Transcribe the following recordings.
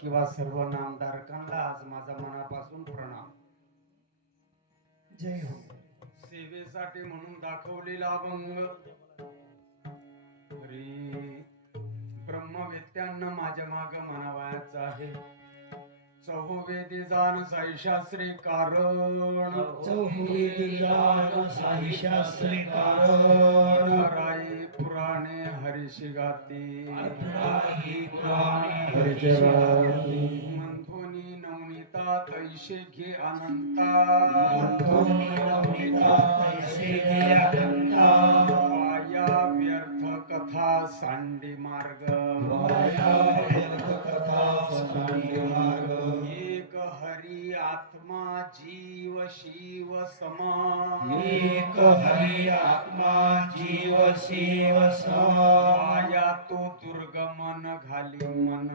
किंवा सर्व नामधारकांना आज माझा मनापासून प्रणाम. जय हो. सेवेसाठी म्हणून दाखवलेला अभंग हरी ब्रह्मवेत्यांना माझ्या माग म्हणावयाचा आहे. चहुवेदी जाण साई शास्त्री कारण चौवेदी जाण साई शास्त्री कारण राई पुराणे हरिशी गाती पुराही पुराणे हरिचराती मंथोनी नवनीता तैशे घे अनंता मंथोनी नवनीता तैसे घे अनंता वाया व्यर्थ कथा सांडी मार्ग वाया व्यर्थ कथा सांडी मार्ग एक हरी आत्मा जीव शिव समा एक हरी आत्मा जीव शिव सम वाया तो दुर्गमन घाली मन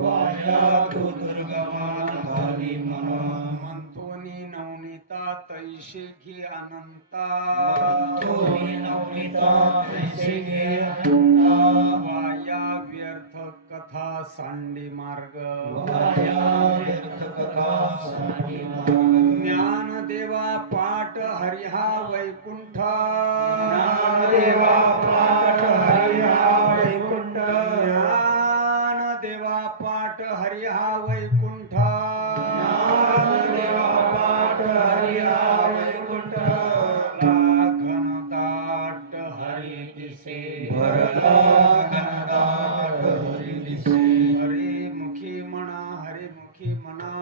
वाया तू दुर्गमन घाली मन मंथोनी नवनीता तैशे घे अनंता मंथोनी नवनीता तैसे घे अनंता वाया व्यर्थ कथा सांडी मार्ग वाया व्यर्थ कथा सांडी मार्ग ज्ञानदेवा पाठ हरिहा वैकुंठ ज्ञानदेवा पाठ हरिहा वैकुंठ ज्ञानदेवा पाठ हरिहा वैकुंठ ज्ञानदेवा पाठ हरिहा वैकुंठ घनदाट हरी दिसे भरला घनदाट हरी दिसे हरिमुखी म्हणा हरिमुखी म्हणा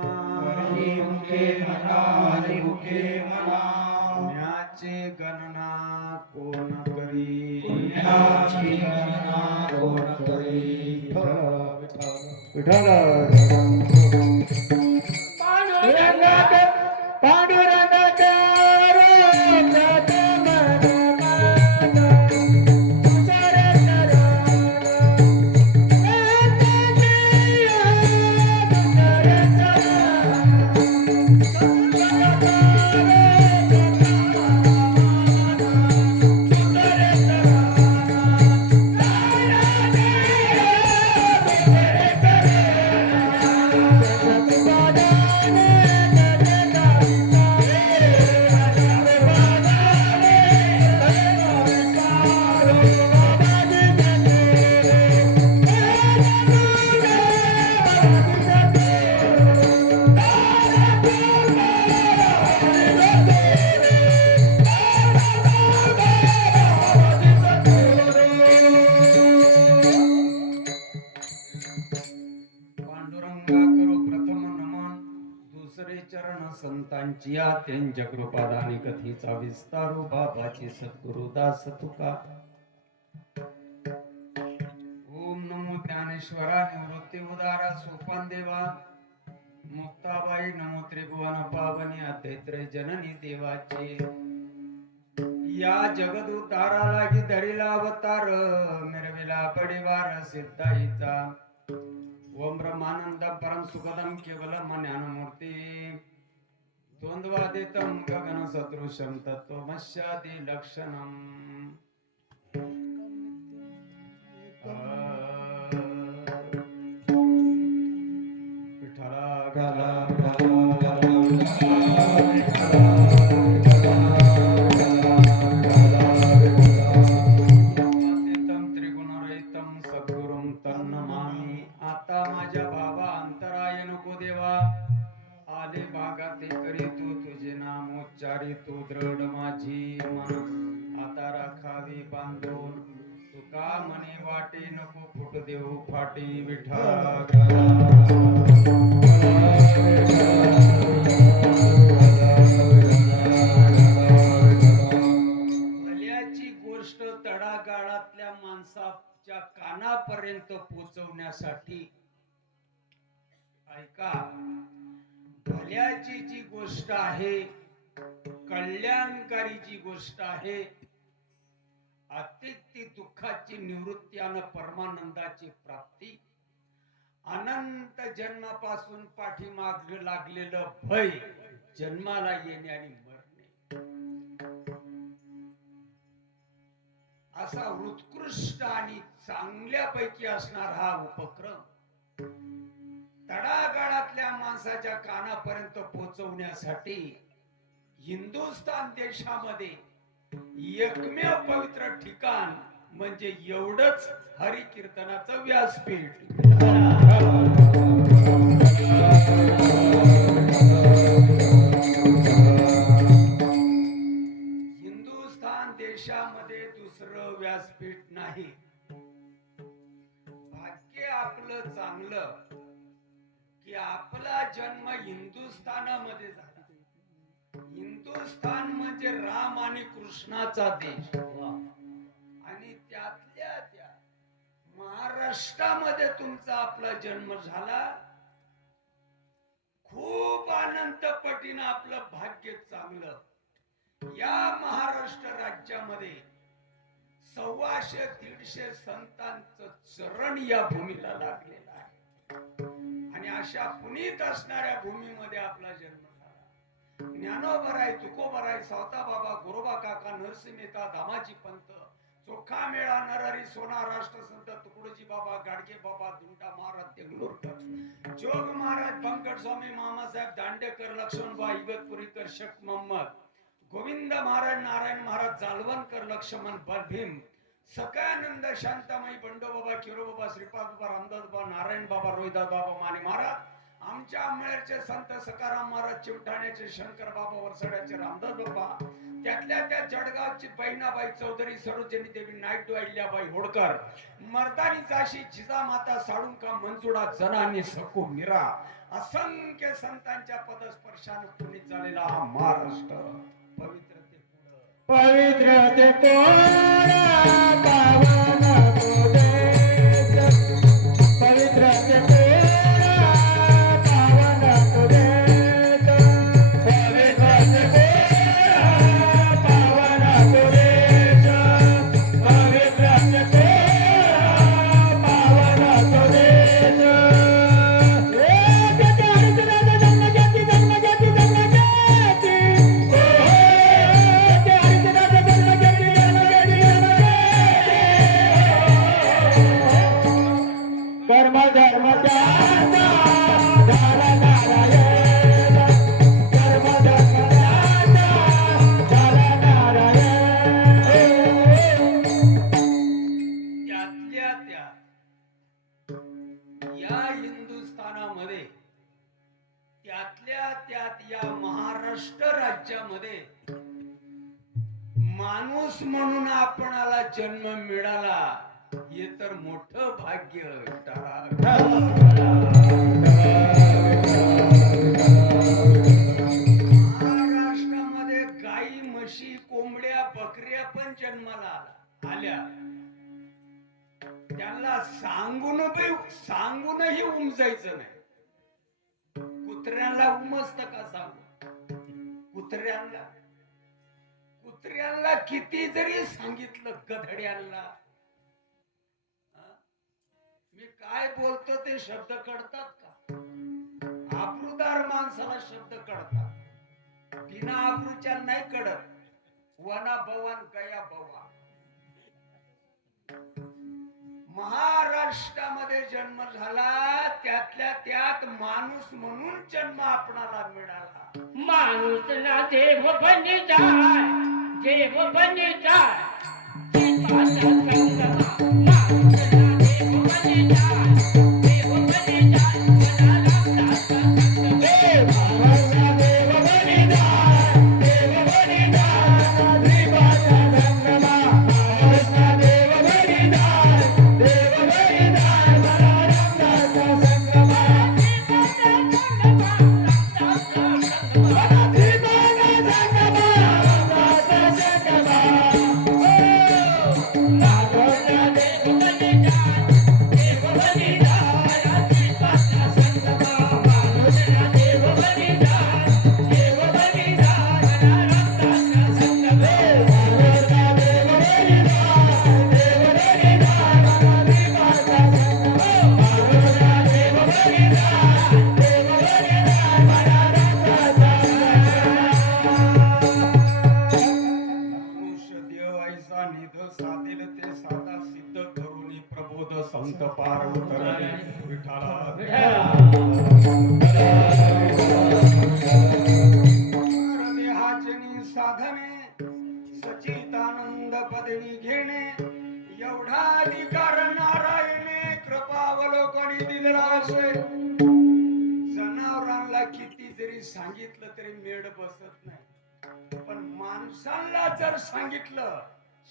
हरिमुखे म्हणा हरिमुखे म्हणा पुण्याची गणना कोण करी पुण्याची गणना कोण करी विठ्ठल पांडुरंगात पांडुरंगात रोजात पांडुरंगा करो प्रथम नमन दुसरे चरण संतांची या त्यांच्या कृपादानी कथेचा विस्तारू बाबाची सद्गुरु दास तुका ओम नमो ज्ञानेश्वरा निवृत्ती उदारा सोपान देवा मुक्ताबाई नमो त्रिभुवन पावनी अध्यत्रे जननी देवाचे या जगद उद्धारा लागी धरिला अवतार मिरविला परिवार सिद्धाईचा ओम ब्रह्मानंद परम सुखदम केवलम ज्ञानमूर्ती द्वंद्वादितम गगन सदृशम तत्वमस्यादि लक्षणम त्रिगुणरहितम सद्गुरुम तन्नमामि. आता माझ्या बाबा अंतराय नको देवा आले भागाते करी तू तुझे नाम उच्चारी तू दृढ माझी मन आता राखावी बांधून तुका म्हणे वाटे नको फुट देऊ फाटी विठा भल्याची गोष्ट तळागाळातल्या माणसाच्या कानापर्यंत पोहोचवण्यासाठी ऐका भल्याची जी गोष्ट आहे कल्याणकारी जी गोष्ट आहे अतिथी दुःखाची निवृत्ती आणि परमानंदाची प्राप्ती अनंत जन्मापासून पाठीमाग लागलेलं भय जन्माला येणे आणि मरणे असा उत्कृष्ट आणि चांगल्यापैकी असणार हा उपक्रम तळागाळातल्या माणसाच्या कानापर्यंत पोहोचवण्यासाठी हिंदुस्थान देशामध्ये एकमेव पवित्र ठिकाण म्हणजे एवढंच हरिकीर्तनाचं व्यासपीठ. हिंदुस्थान देशामध्ये दुसरं व्यासपीठ नाही. भाग्य आपलं चांगलं की आपला जन्म हिंदुस्थानामध्ये झाला. हिंदुस्थान म्हणजे राम आणि कृष्णाचा देश आणि त्यातल्या त्या महाराष्ट्रामध्ये तुमचा आपला जन्म झाला. खूप आनंद पटीनं आपलं भाग्य चांगलं. या महाराष्ट्र राज्यामध्ये 125-150 संतांचं चरण या भूमीला लागलेलं आहे आणि अशा पुनीत असणाऱ्या भूमीमध्ये आपला जन्म झाला. ज्ञानोबराय, तुकोबराय, सावता बाबा, गुरोबा काका, नरसिंह मेहता, दामाजी पंत, चोखा मेळा, नरहरी, सोना, राष्ट्रसंत तुकडोजी बाबा, गाडगे बाबा, दुंडा महाराज देगलूरकर, जोग महाराज, बंकट स्वामी, मामासाहेब दांडेकर, लक्ष्मणबा इगतपुरीकर, शेख मोहम्मद, गोविंद महाराज, नारायण महाराज, जालवणकर, लक्ष्मण भीम, सकानंद, शांतामाई, बंडोबाबा, किरोबाबा, श्रीपाद बाबा, रामदास बाबा, नारायण बाबा, रोहिदास बाबा, माने महाराज, आमच्या आंबेडचे संत सकाराम महाराज, चिमठाण्याचे शंकर बाबा, वरसड्याचे रामदास बाबा, त्यातल्या त्या जळगावची बहिणाबाई चौधरी, सरोजिनी देवी नाईक, अहिल्याबाई होळकर, मर्दानी जाशी, जिजामाता, साळुंका, मंजुळा, जनानी, सकू, मीरा, असंख्य संतांच्या पदस्पर्शाने पुनीत झालेला हा महाराष्ट्र पवित्र ते कोणा पावन तो देश, पवित्र ते कोणा पावन तो देश, पवित्र ते कोणा पावन तो देश, पवित्र ते कोणा पावन तो देश. कर्म धर्म त्यागा झाला नारायण, कर्म धर्म त्यागा झाला नारायण. त्यातल्या त्यात या हिंदुस्थानामध्ये, त्यातल्या त्यात या महाराष्ट्र राज्यामध्ये माणूस म्हणून आपणाला जन्म मिळाला हे तर मोठं भाग्य. महाराष्ट्रामध्ये गाई, म्हशी, कोंबड्या, बकऱ्या पण जन्माला आल्या. त्यांना सांगूनही उमजायचं नाही. कुत्र्यांना उमजत का सांगू? कुत्र्यांना किती जरी सांगितलं, गधड्यांना मी काय बोलतो ते शब्द कळतात का? आबरूदार माणसाला शब्द कळतात, बिना आबरूच्या नाही कळत. वना भवन गया भवा. महाराष्ट्रामध्ये जन्म झाला, त्यातल्या त्यात माणूस म्हणून जन्म आपणाला मिळाला. माणूस ना देव बने जाय, देव बने जाय, सीताचा संगमा. माणूस ना देव बने जाय, देव बने जाय, मला रामदासचा संगमा. माणूस देव बने जाय, देव बने जाय, श्रीपादा संगमा. माणूस देव बने जाय, देव बने जाय, मला रामदासचा संगमा. देव बने जाय, देव बने जाय. तरणी विठाला देहाचनी साधने सचितानंद पदवी घेणे एवढा अधिकार नारायणे कृपावलोकनी दिलेला असे जनावरांना किती जरी सांगितलं तरी मेड बसत नाही पण माणसांना जर सांगितलं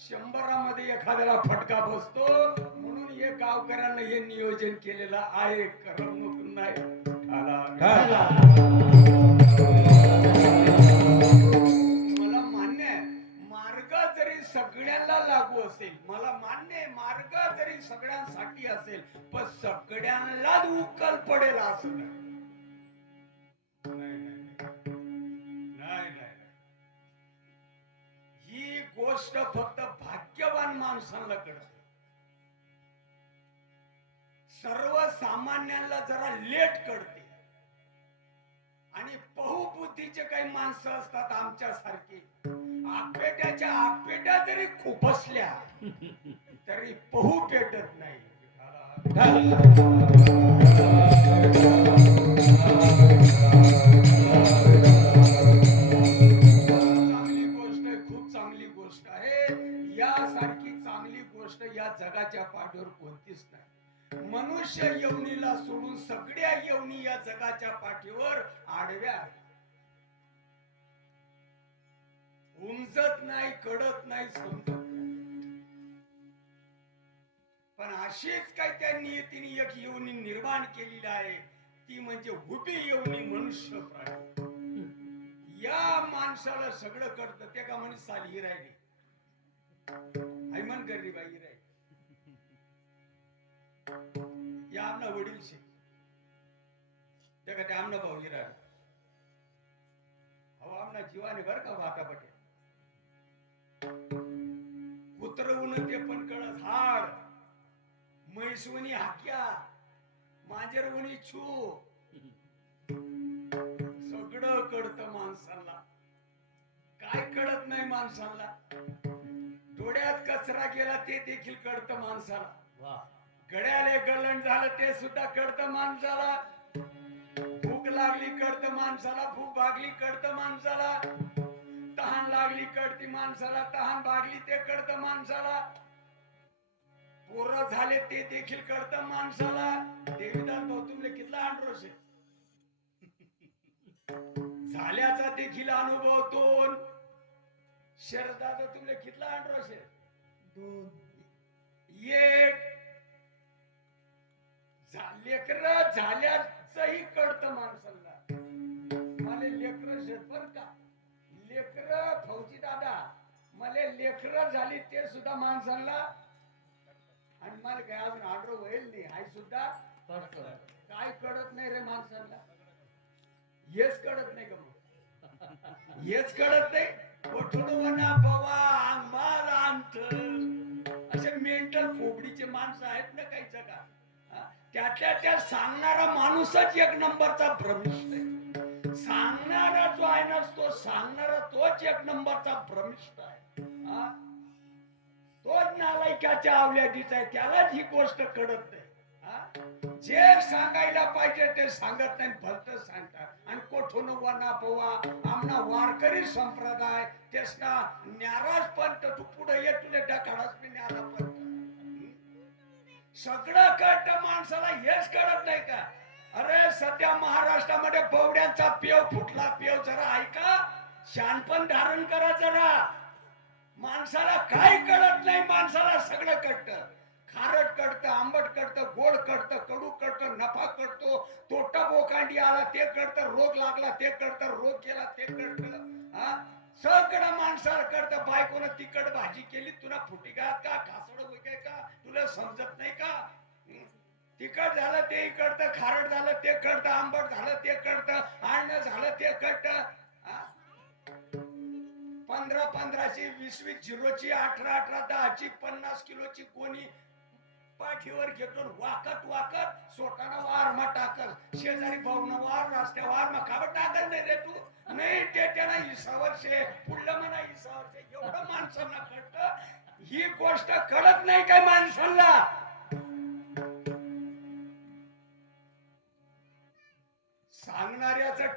100मध्ये एखाद्याला फटका बसतो म्हणून हे गावकऱ्यांना हे नियोजन केलेलं आहे करमणूक नाही मला मान्य आहे मार्ग जरी सगळ्यांना लागू असेल मला मान्य आहे मार्ग जरी सगळ्यांसाठी असेल पण सगळ्यांनाच उकल पडेल असं नाही ही गोष्ट फक्त भाग्यवान माणसांना कळते सर्वसामान्यांना जरा लेट कळते आणि बहुबुद्धीचे काही माणसं असतात आमच्यासारखी आपेट्याच्या आपेट्या जरी खुपसल्या तरी पहू पेटत नाही चांगली गोष्ट आहे खूप चांगली गोष्ट आहे यासारखी चांगली गोष्ट या जगाच्या पाठीवर कोणतीच नाही मनुष्य यवनीला सोडून सगळ्या यवनी या जगाच्या पाठीवर आडव्या उमजत नाही कडत नाही समजत पण अशीच काही त्या नियतीने एक यवनी निर्माण केलेली आहे ती म्हणजे उभी यवनी मनुष्य प्राणी या माणसाला सगळं कळतं ते का म्हणे साली राहिली ऐमन करली बाई राहिली या आमना वडील शे त्या आमना भाऊ हिरा अहो आमना जीवाने बर का वाटा पटे उतरवून ते पण कळत हाड म्हैसवणी हाक्या मांजरवणी छू सगळं कळतं माणसाला काय कळत नाही माणसाला डोळ्यात कचरा गेला ते देखील कळतं माणसाला गड्याले गळण झालं ते सुद्धा कळतं माणसाला भूक लागली कळतं माणसाला भूक भागली कळतं माणसाला तहान लागली कळती माणसाला तहान भागली ते कळतं माणसाला पोरं झाले ते देखील कळतं माणसाला देवीदास भाऊ तुमले कितला आंड्रोश आहे झाल्याचा देखील अनुभव 2 शरदाचा तुमले कितला आंड्रोश आहे 2 1 लेकर झाल्याचंही कळतं माणसाला मला लेकर बर का लेकर फौजी दादा मला लेकर झाली ते सुद्धा माणसाला आणि मला काय अजून आर्डर होईल नाही आई सुद्धा काय कळत नाही रे माणसाला हेच कळत नाही का मग हेच कळत नाही कुठून वना पवा आम्हाला अंत असे मेंटल फोबडीचे माणसं आहेत ना काही जगा त्यातल्या त्या सांगणारा माणूसच एक नंबरचा भ्रमिष्ठ आहे सांगणारा जो आहे ना तो सांगणारा तोच एक नंबरचा भ्रमिष्ठ आहे तोच नालायकाच्या आवल्यादीचा आहे त्यालाच ही गोष्ट कळत नाही जे सांगायला पाहिजे ते सांगत नाही फक्त सांगतात आणि कोठून वना पोवा आमना वारकरी संप्रदाय तेसना न्याराज पंत तू पुढे ये तुले डकाडाच मी न्यारा पंत सगळं कळतं माणसाला हेच कळत नाही का अरे सध्या महाराष्ट्रामध्ये बवड्यांचा पेव फुटला पेव जरा ऐका शानपण धारण करा जरा माणसाला काय कळत नाही माणसाला सगळं कळतं खारट कळतं आंबट कळतं गोड कळतं कडू कळतं नफा कळतो तोटा बोकांडी आला ते कळतं रोग लागला ते कळतं रोग गेला ते कळतं सगळं माणसाला कळतं बायकोनं तिखट भाजी केली तुला फुटी का खासड वगैरे का तुला समजत नाही का तिखट झालं ते कळतं खारट झालं ते कळतं आंबट झालं ते कळतं आळणं झालं ते कळतं 15-15ची 20-20 झिरोची 18-18 10ची 50 किलोची कोणी पाठीवर घेतो वाकत वाकत सोटाना वार मा टाकल शेजारी भाऊन वार रस्त्या वार मा खावं टाकल नाही रे तू नाही ते त्यांना हिसावर शे पुढलं म्हणा हिसावर शे एवढं माणसांना कळतं ही गोष्ट कळत नाही काय माणसांना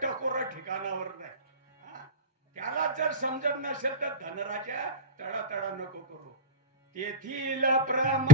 टकोर ठिकाणावर नाही. हा? त्याला जर समजत नसेल तर धनराजा तडा तडा नको करू. तेथील प्रमाण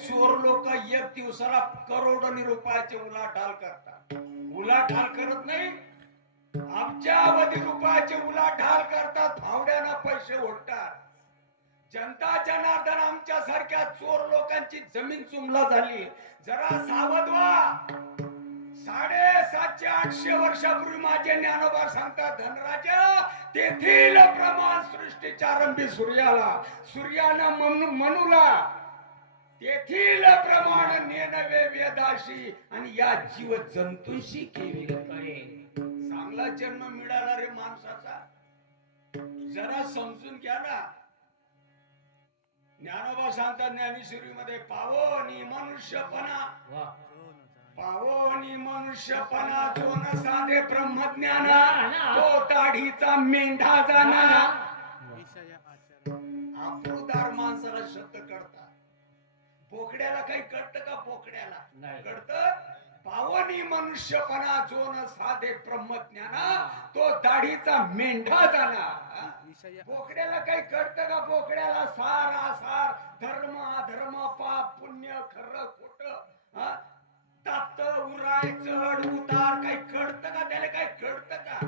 चोर लोक एक दिवसाला करोडोनी रुपयाचे उलाढाल करतात. उलाढाल करत नाही, अब्जावधी रुपयाचे उलाढाल करतात. भावड्यानं पैसे ओढतात. जनता जनार्दन आमच्या सारख्या चोर लोकांची जमीन चुमला झाली. जरा सावध व्हा. 750-800 वर्षापूर्वी माझे ज्ञानोबा सांगतात, धनराजा तेथील प्रमाण सृष्टीच्या आरंभी सूर्यानं मनुला तेथील प्रमाण नेनवे वेदाशी आणि या जीव जंतूंशी केविल कळे. चांगला जन्म मिळाला रे माणसाचा, जरा समजून घ्या ना. ज्ञानोबा सांगतात ज्ञानेश्वरी मध्ये, पावोनी मनुष्यपणा जो न साधे ब्रह्मज्ञाना तो दाढीचा मेंढा जाना. अप्रूदार माणसाला शब्द कळतात. बोकड्याला काही कळतं का? बोकड्याला कळतं. पावनी मनुष्यपणा जो न साधे ब्रह्मज्ञाना तो दाढीचा मेंढा जाना. बोकड्याला काही कळतं का? बोकड्याला सार आसार, धर्म अधर्म, पाप पुण्य, खरं खोट, ताप्त उराय चढ उतार काही कळतं का? त्याला काही कळतं का?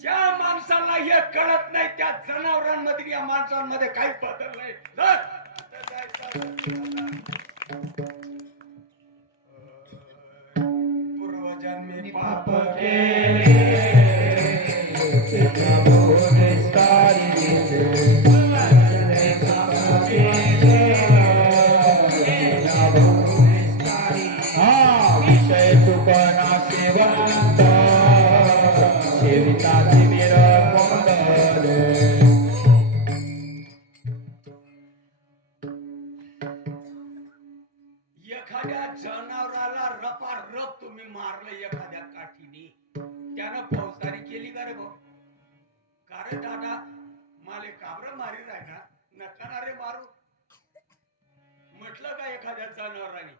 ज्या माणसाला हे कळत नाही त्या जनावरांमध्ये या माणसांमध्ये काही बदल नाही. पूर्वजन्मी पाप केले विषय तुपना सेवंत सेविता शिबिर मंगल. एखाद्या जनावराला रपारप तुम्ही मारलं एखाद्या काठीने, त्यानं फौजदारी केली का रे भाऊ? का रे दादा माले काबर मारी राहिला, नका ना रे मारू म्हटलं का? एखाद्या जनावराने,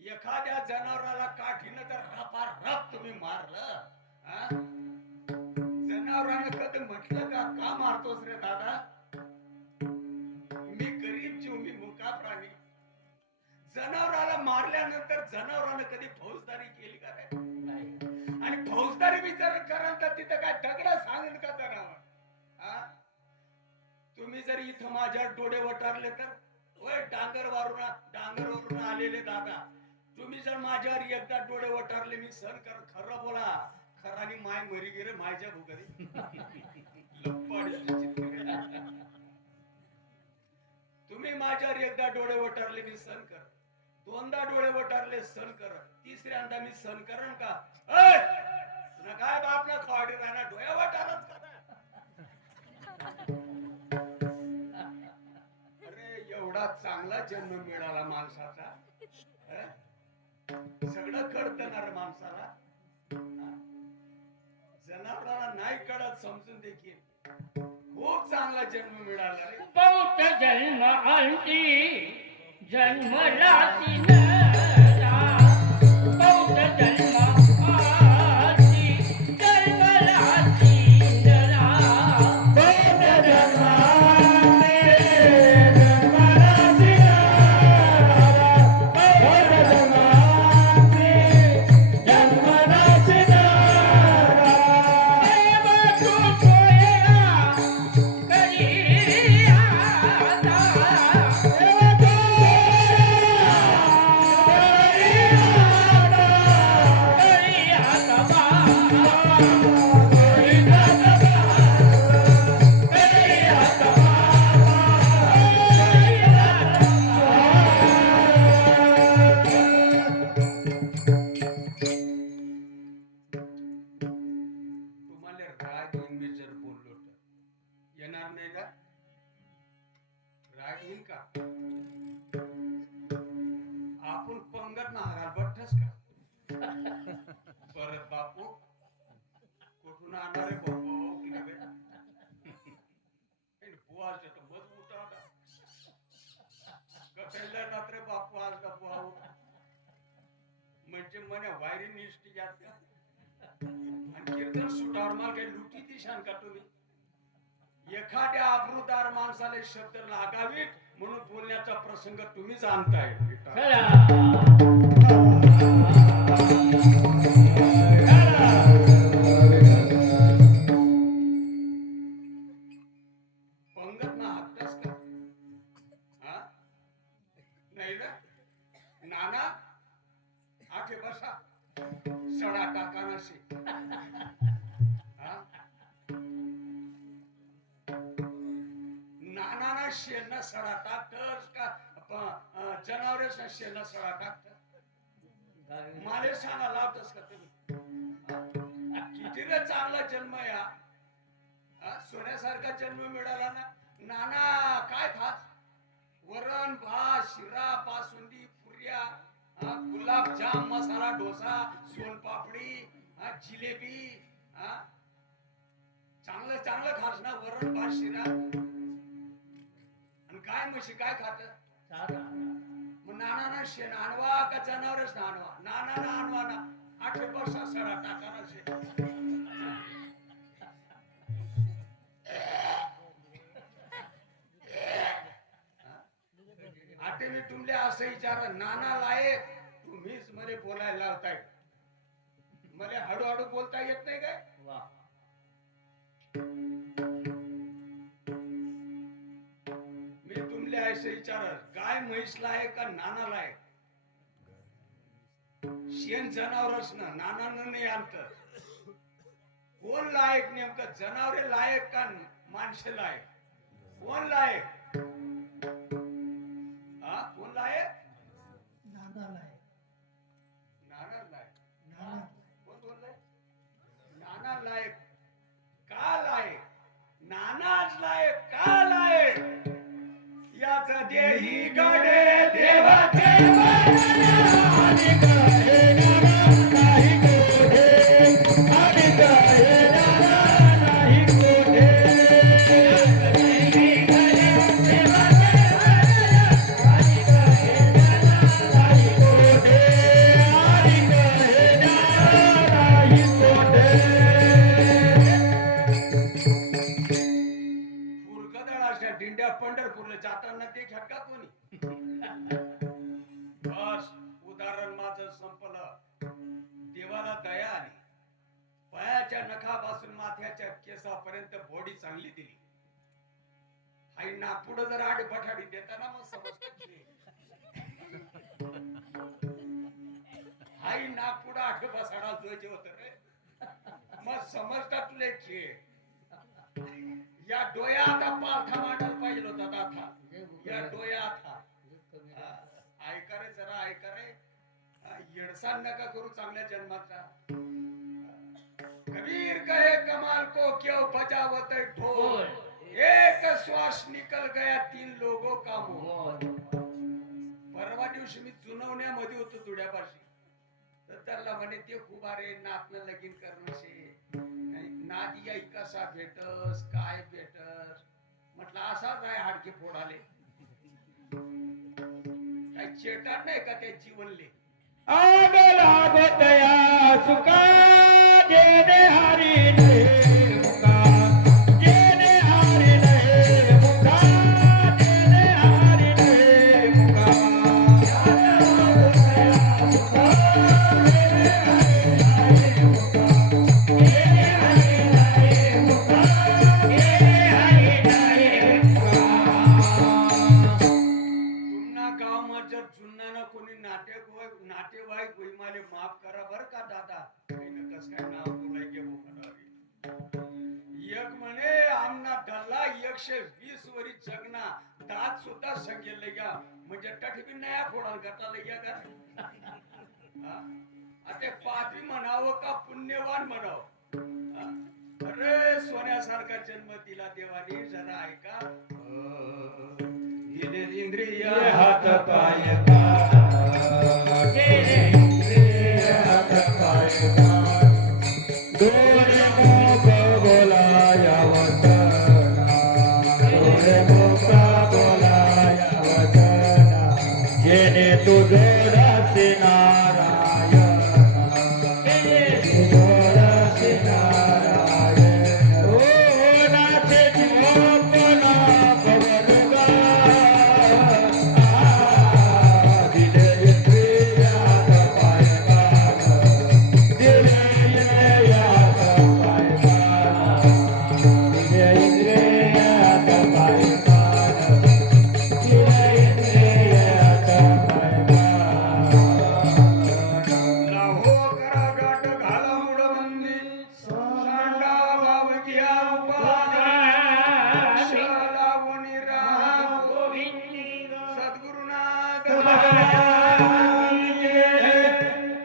एखाद्या जनावराला काठीनं जर रपारप तुम्ही मारलं, जनावरानं कधी म्हटलं का मारतोस रे दादा? मी गरीब जीव, मी मुका प्राणी. जनावराला मारल्यानंतर जनावरानं कधी फौजदारी केली का रे? नाही. आणि फौजदारी विचार कराल तर तिथं काय दगडा सांगेल का जनावर? तुम्ही जर इथं माझ्या डोळे वटारले तर, ओय डांगरवरून आलेले दादा, तुम्ही जर माझ्यावर एकदा डोळे वटारले, मी सण कर. खरं बोला, खरानी माय मरी गेले माझ्या भुगरी. तुम्ही माझ्यावर एकदा डोळे वटारले मी सण कर, दोनदा डोळे वटारले सण कर, तिसऱ्यांदा मी सण करण का? काय बापला खवाडी राहणार, डोळ्या वटारच का? अरे एवढा चांगला जन्म मिळाला माणसाचा, सगळं कळतं ना रे माणसाला. जनावराला नाही कळत समजून देखील. खूप चांगला जन्म मिळाला रे. बहुत जन्म अंती जन्मला तिनरा, बहुत जन्म अंती जन्मला तिनरा. बहुत जन्मांती जन्मला तिनरा, बहुत जन्मांती मने वायरी निष्ठी जात का आणि कीर्तन सुटावर मला काही लुटी दिशान का तुम्ही एखाद्या आबरूदार माणसाला शब्द लागावीत म्हणून बोलण्याचा प्रसंग तुम्हीच आणताय पंगत ना हातच का हा नाही ना नाना आखे बसा सडा टाकाना से हा नाना शेणना सडा टाकतस का जनावरेच शेणना सडा टाकत माले सांगा लावतस का तुम्ही किती रे चांगला जन्म या सोन्यासारखा जन्म मिळाला ना नाना काय खास वरण भात शिरा बासुंदी पुऱ्या गुलाबजाम मसाला डोसा सोनपापडी जिलेबी चांगलं चांगलं खास ना वरण भात शिरा आणि काय म्हशी काय खात मग नाना ना शेण आणवा का जनावरच ना आणवा नाना ना आणवा ना 8 वर्षा सडा टाका ना शे आटे मी तुमले असं विचार नाना लायक तुम्हीच मला बोलायला लावताय मला हळूहळू बोलता येत नाही काय मी तुमले असं विचार गाय म्हैस लायक का नाना लायक शेण जनावरच ना नानानं नाही आणत कोण लायक नेमकं जनावरे लायक का माणसे लायक कोण लायक कोण लायक नाना लायक कोण बोललाय नाना लायक का लायक नानाच लायक का लायक याचा देही गडे देवाचे पंढरपूरला जाताना ते घ्या कोणी बस उदाहरण माझं संपलं देवाला दया आली पायाच्या नखापासून माथ्याच्या केसापर्यंत बॉडी चांगली दिली आई नागपुढं जर आडी पठाडी देताना मग समजत आई नागपुढं आठ बसाडा जोयचे होत रे मग समजतात तुले खेळ या डोया आता पालथा मांडायला पाहिजे होता आता या डोया आता ऐका रे जरा ऐका रे येडसान नका करू चांगल्या जन्माचा कबीर कहे कमाल को क्यों बजावत ढोल एक श्वास निकल गया 3 लोगों का मोल परवा दिवशी मी चुनवण्यामध्ये होतो धुळ्यापाशी तर त्याला म्हणे ते खूप अरे नातनं लगीन करणं शे नादिया कसा भेटस काय भेटस म्हटलं असाच आहे हाडके फोडाले काय चेटार नाही का ते जीवनले आग लागतया सुका जेने हरी ने मुका जेने हरी ने मुका जेने हरी ने मुका नातेवाईक मला माफ करा बर का दादा कस काय नाव बोलायचे एक म्हणे आमना धल्ला 120 वरी जगना दात सुद्धा संगेल घ्या म्हणजे टठबी नया फोडाल करता लग्या का आता पापी म्हणावं का पुण्यवान म्हणावं अरे सोन्यासारखा जन्म दिला देवाने जरा ऐका इंद्रिय हात पाय जेने तुझे नारायण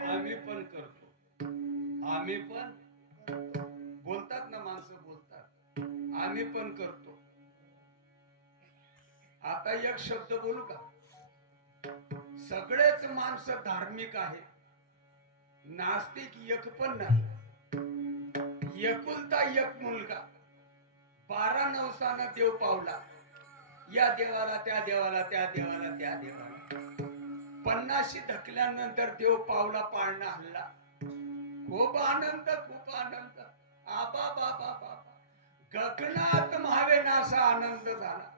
आम्ही पण करतो. आम्ही पण बोलतात ना, माणसं बोलतात. आम्ही पण करतो. आता एक शब्द बोलू का? सगळेच माणसं धार्मिक आहेत. नास्तिक एक पण नाही. एकुलता एक मुलगा 12 नवसानं देव पावला. या देवाला, त्या देवाला, त्या देवाला, त्या देवाला. 50 ढकल्यानंतर देव पावला, पाळणा हल्ला. खूप आनंद, खूप आनंद. आबा बाबा बाबा, गगनात महावेनासा आनंद झाला.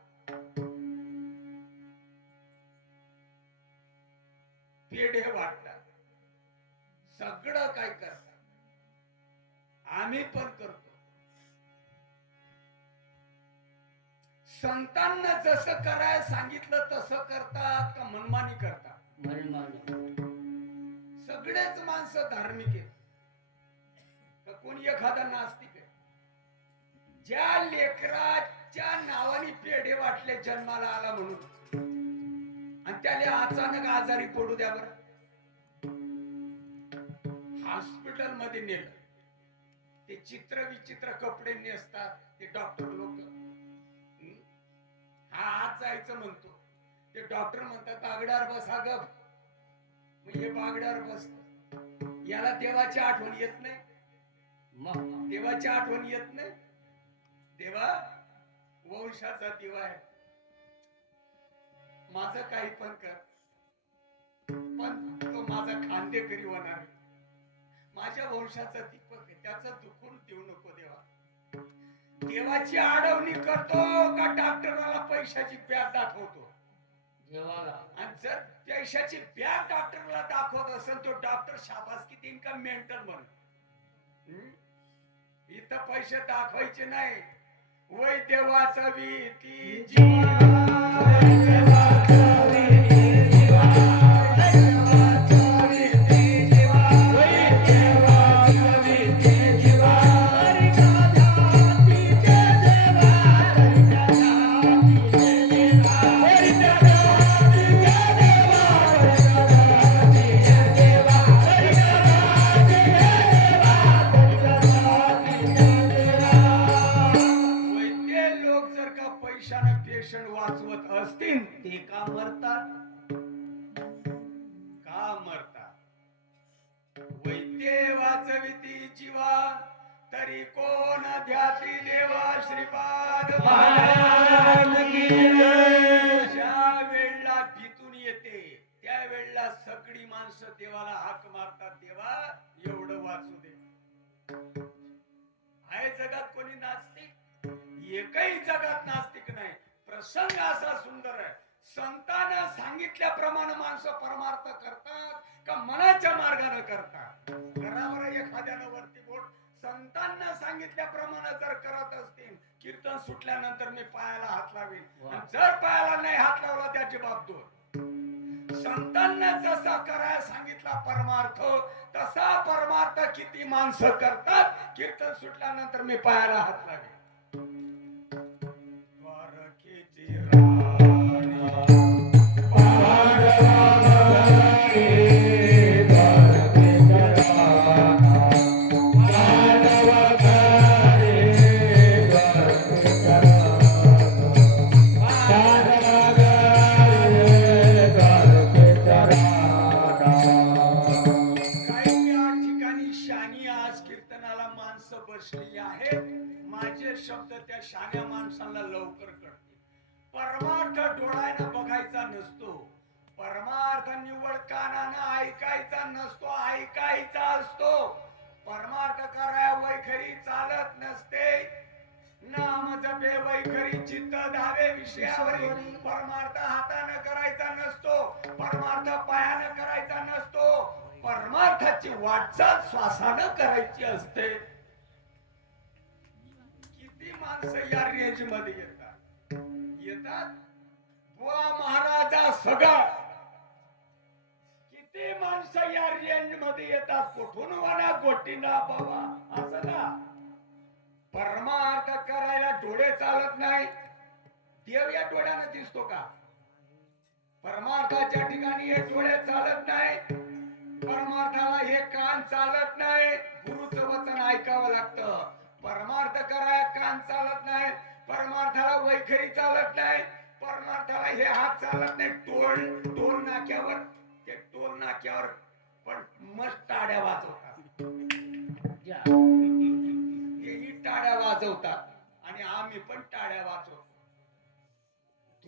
पेढे वाटतात, सगळं काय करतात. आम्ही पण करतो. संतांना जसं करायला सांगितलं तसं करतात का मनमानी करतात? मनमानी. सगळेच माणसं धार्मिक आहेत का कोणी एखादा नास्तिक आहे? ज्या लेकराच्या नावाने पेढे वाटले जन्माला आला म्हणून, आणि त्याला अचानक आजारी पडू द्या बरं, हॉस्पिटल मध्ये नेलं. ते चित्र विचित्र कपडे नेसतात ते डॉक्टर लोक. हा आज जायचं म्हणतो, ते डॉक्टर म्हणतात बागड्यावर बसा ग. हे बागड्यावर बसत. याला देवाची आठवण येत नाही. मग देवाची आठवण येत नाही. देवा वंशाचा दिवा आहे, माझं काही पण कर, पण तो माझा खांदेकरी होणार. माझ्या वंशाचा दीपक आहे, त्याचं दुखून देऊ नको देवा. देवाची आडवणी करतो का डॉक्टराला पैशाची बॅग दाखवतो? देवाला. आणि जर पैशाची बॅग डॉक्टरला दाखवत असेल तो डॉक्टर शाबासकी देईन का मेंटल म्हणून? इथं पैसे दाखवायचे नाही. वै देवाचा वीती पेशंट वाचवत असतील ते का मरतात? का मरतात? वैद्य वाचविती जीवा तरी कोण ध्याती देवा श्रीपाद ज्या वेळेला भीतून येते त्या वेळेला सगळी माणसं देवाला हाक मारतात, देवा एवढं वाचू दे. आहे जगात कोणी नास्तिक? एकही जगात नास्तिक नाही. प्रसंग असा सुंदर आहे. संतांना सांगितल्याप्रमाणे माणसं परमार्थ करतात का मनाच्या मार्गाने करतात? घरावर एखाद्यानं वरती बोट संतांना सांगितल्याप्रमाणे जर करत असतील, कीर्तन सुटल्यानंतर मी पायाला हात लावीन, जर पायाला नाही हात लावला त्याची बाब दूर. संतांना जसा करायला सांगितला परमार्थ तसा परमार्थ किती माणसं करतात? कीर्तन सुटल्यानंतर मी पायाला हात लावीन. बसलेली आहेत. माझे शब्द त्या शाण्या माणसाला लवकर कळते. परमार्थ डोळ्यानं बघायचा नसतो, परमार्थ निवड कानानं ऐकायचा नसतो, ऐकायचा असतो. परमार्थ कराया वैखरी चालत नसते. नाम जपे वैखरी चित्त धावे विषयावरी. परमार्थ हातानं करायचा नसतो, परमार्थ पायानं करायचा नसतो. परमार्थाची वाटचाल श्वासानं करायची असते. माणसं या रेंज मध्ये येतात. बुवा महाराजा सगळा किती माणसं या रेंज मध्ये येतात. कुठून वाला गोटीना बाबा असं का? परमार्थ करायला डोळे चालत नाही. देव या डोळ्यानं दिसतो का? परमार्थाच्या ठिकाणी हे डोळे चालत नाही, परमार्थाला हे कान चालत नाही. गुरुचं वचन ऐकावं लागतं. परमार्थ कराय कान चालत नाही, परमार्थाला वैखरी चालत नाही, परमार्थाला हे हात चालत नाही. टोल नाक्यावर, ते टोल नाक्यावर पण मस्त टाळ्या वाजवतात. जा. हेही टाळ्या वाजवतात आणि आम्ही पण टाळ्या वाजवतो.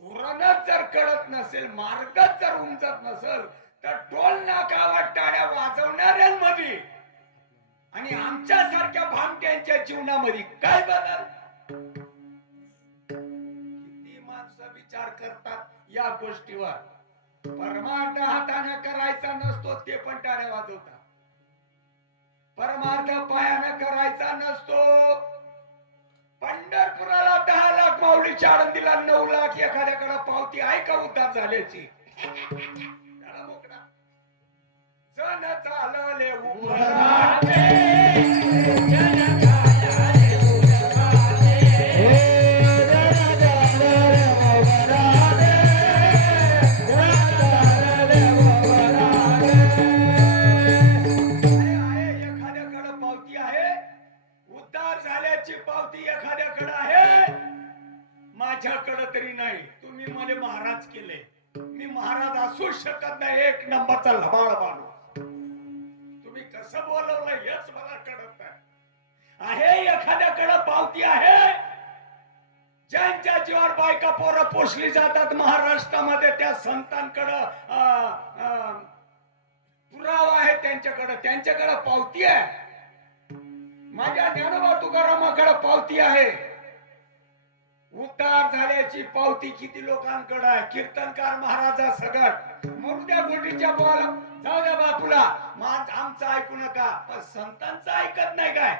धोरणच जर कळत नसेल, मार्गच जर उमजत नसेल, तर टोल नाकावर टाळ्या वाजवणाऱ्यांमध्ये आणि आमच्या सारख्या भामट्यांच्या जीवनामध्ये काय बदल? किती माणसं विचार करतात या गोष्टीवर. परमार्थ हाताने करायचा नसतो, ते पण टाळ्या वाजवतात. परमार्थ पायाने करायचा नसतो. पंढरपुराला 10 लाख माऊलीच्या आळंदीला 9 लाख. एखाद्याकडे पावती आहे का उद्धार झाल्याची? त्याला मोकळा जन चालले उभराते, जन चालले उभराते, एखाद्याकडे पावती आहे, उद्धार झाल्याची पावती एखाद्याकडे आहे, माझ्याकडे तरी नाही. तुम्ही मला महाराज केले, मी महाराज असू शकत नाही. एक नंबरचा लबाड माणूस. तुम्ही कसं बोलवलं हेच मला कळत नाही. आहे एखाद्याकडे पावती आहे, ज्यांच्या जीवावर बायका पोरं पोसली जातात महाराष्ट्रामध्ये, त्या संतांकडे पुरावा आहे, त्यांच्याकडे पावती आहे. माझ्या ज्ञानोबा तुकारामाकडे पावती आहे. उद्धार झाल्याची पावती किती लोकांकडे आहे? कीर्तनकार महाराजा सगट मरुद्या गोटीच्या बोल जाऊ द्या बापूला, आमचं ऐकू नका, पण संतांचं ऐकत नाही काय?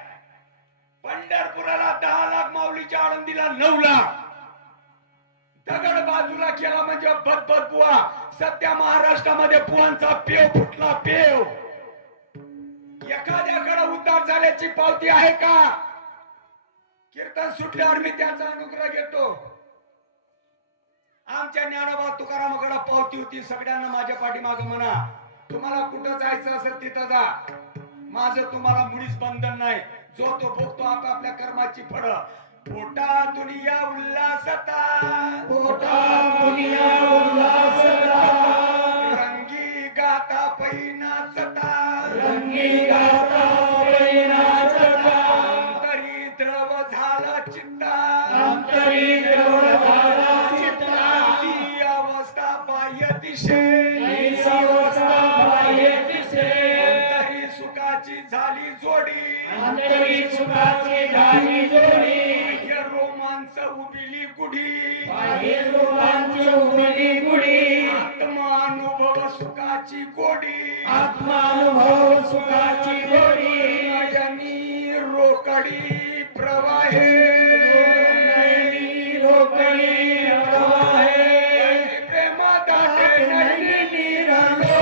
पंढरपुराला 10 लाख, माऊलीच्या आळंदीला 9 लाख. दगड बाजूला केला म्हणजे बदबद बुवा. सध्या महाराष्ट्रामध्ये बुवांचा पेव फुटला, पेव. एखाद्याकडे उद्धार झाल्याची पावती आहे का? कीर्तन सुटल्यावर मी त्यांचा अनुग्रह घेतो. आमच्या ज्ञानोबा तुकारामाकडे पावती होती. सगळ्यांना माझ्या पाठीमागे म्हणा, तुम्हाला कुठं जायचं असेल तिथं जा, माझं तुम्हाला मुळीच बंधन नाही. जो तो भोगतो आपापल्या कर्माची फळ. पोटा दुनिया उल्हासता, पोटा दुनिया उल्हासता, रंगी गाता पै नाचता, रंगी गाता पै नाचता, अंतरी द्रव झाला चित्ता, अंतरी द्रव झाला चित्ता, ती अवस्था बाह्य दिशे, ती अवस्था बाह्य दिशे, अंतरी सुखाची झाली जोडी, अंतरी सुखाची झाली जोडी, बाह्य रोमांच उबिली गुढी, बाह्य रोमांच उमली गुढी, आत्मानुभव सुखाची गोडी, आत्मानुभव सुखाची गोडी, नयनी रोकडी प्रवाहे, नयनी रोकडी प्रवाहे, प्रेमा दाटे नयनी निरालो,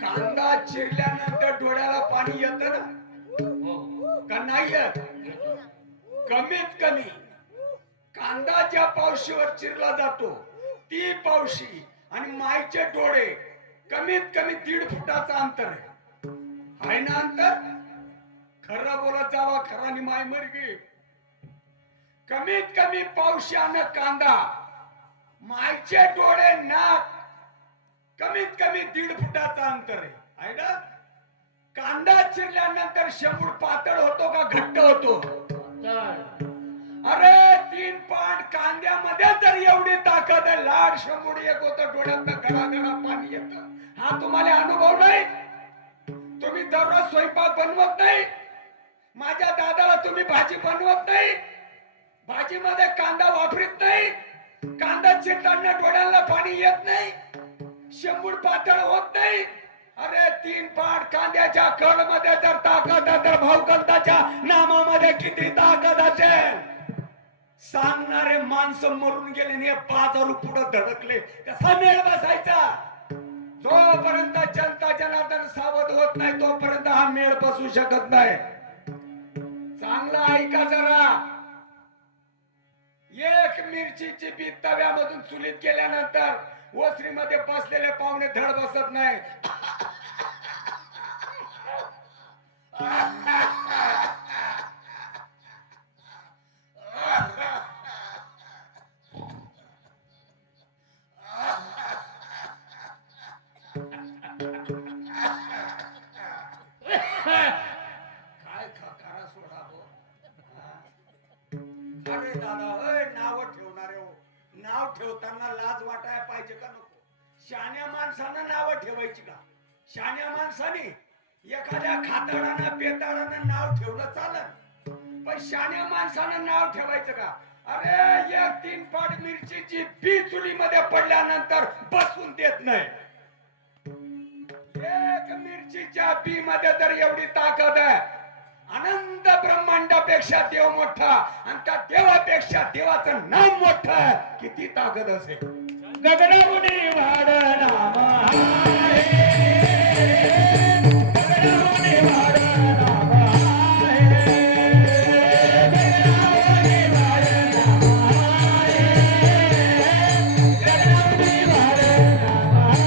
कांदा चिरल्यानंतर डोळ्याला पाणी येत ना, हो. का नाही येत? कमीत कमी कांदा ज्या पावशीवर चिरला जातो ती पावशी आणि माईचे डोळे कमीत कमी 1.5 फुटाचं अंतर आहे. आहे ना अंतर? खरं बोलत जावा, खरानी माय मरगी. कमीत कमी पावसानं कांदा, मायचे डोळे नाक कमीत कमी 1.5 फुटाचा अंतर आहे ना? कांदा चिरल्यानंतर शेंबूड पातळ होतो का घट्ट होतो? अरे 3 पाट कांद्यामध्ये जर एवढी ताकद आहे, लाड शेंबूड एक होतं, डोळ्यातनं गडागडा पाणी येतं. हा तुम्हाला अनुभव नाही? तुम्ही दररोज स्वयंपाक बनवत नाही? माझ्या दादाला तुम्ही भाजी बनवत नाही? भाजीमध्ये कांदा वापरत नाही? कांदा चिरताना डोळ्याला पाणी येत नाही? शेंबूड पातळ होत नाही? अरे 3 पाट कांद्याच्या कड मध्ये जर ताकद आहे, तर भाऊकंदाच्या नामामध्ये किती ताकद असेल? सांगणारे माणसं मरून गेले आणि 5,000 पुढे धडकले, कसा मेळ बसायचा? जोपर्यंत जनता जनार्दन सावध होत नाही, तोपर्यंत हा मेळ बसू शकत नाही. चांगला ऐका जरा. एक मिरचीची बी तव्यामधून चुलीत गेल्यानंतर ओसरीमध्ये बसलेले पाहुणे धड बसत नाही. काय खरा सोडा हो. अरे दादा, नाव ठेवणारे हो, नाव ठेवताना लाज वाटायला पाहिजे का नको? शहाण्या माणसानं नाव ठेवायची का? शहाण्या माणसाने एखाद्या खाताडानं पेताडानं नाव ठेवलं चालत, पण शहाण्या माणसानं नाव ठेवायचं का? अरे 1-3 पाट मिरचीची बी चुलीमध्ये पडल्यानंतर बसून देत नाही. एक मिरचीच्या बी मध्ये तर एवढी ताकद आहे, अनंत ब्रह्मांडापेक्षा देव मोठा आणि त्या देवापेक्षा देवाचं नाम मोठं आहे. किती ताकद असेल? गगनामुनी वाढ नाम आहे, गगनामुनी वाढ नाम आहे, गगनामुनी वाढ नाम आहे, गगनामुनी वाढ नाम आहे.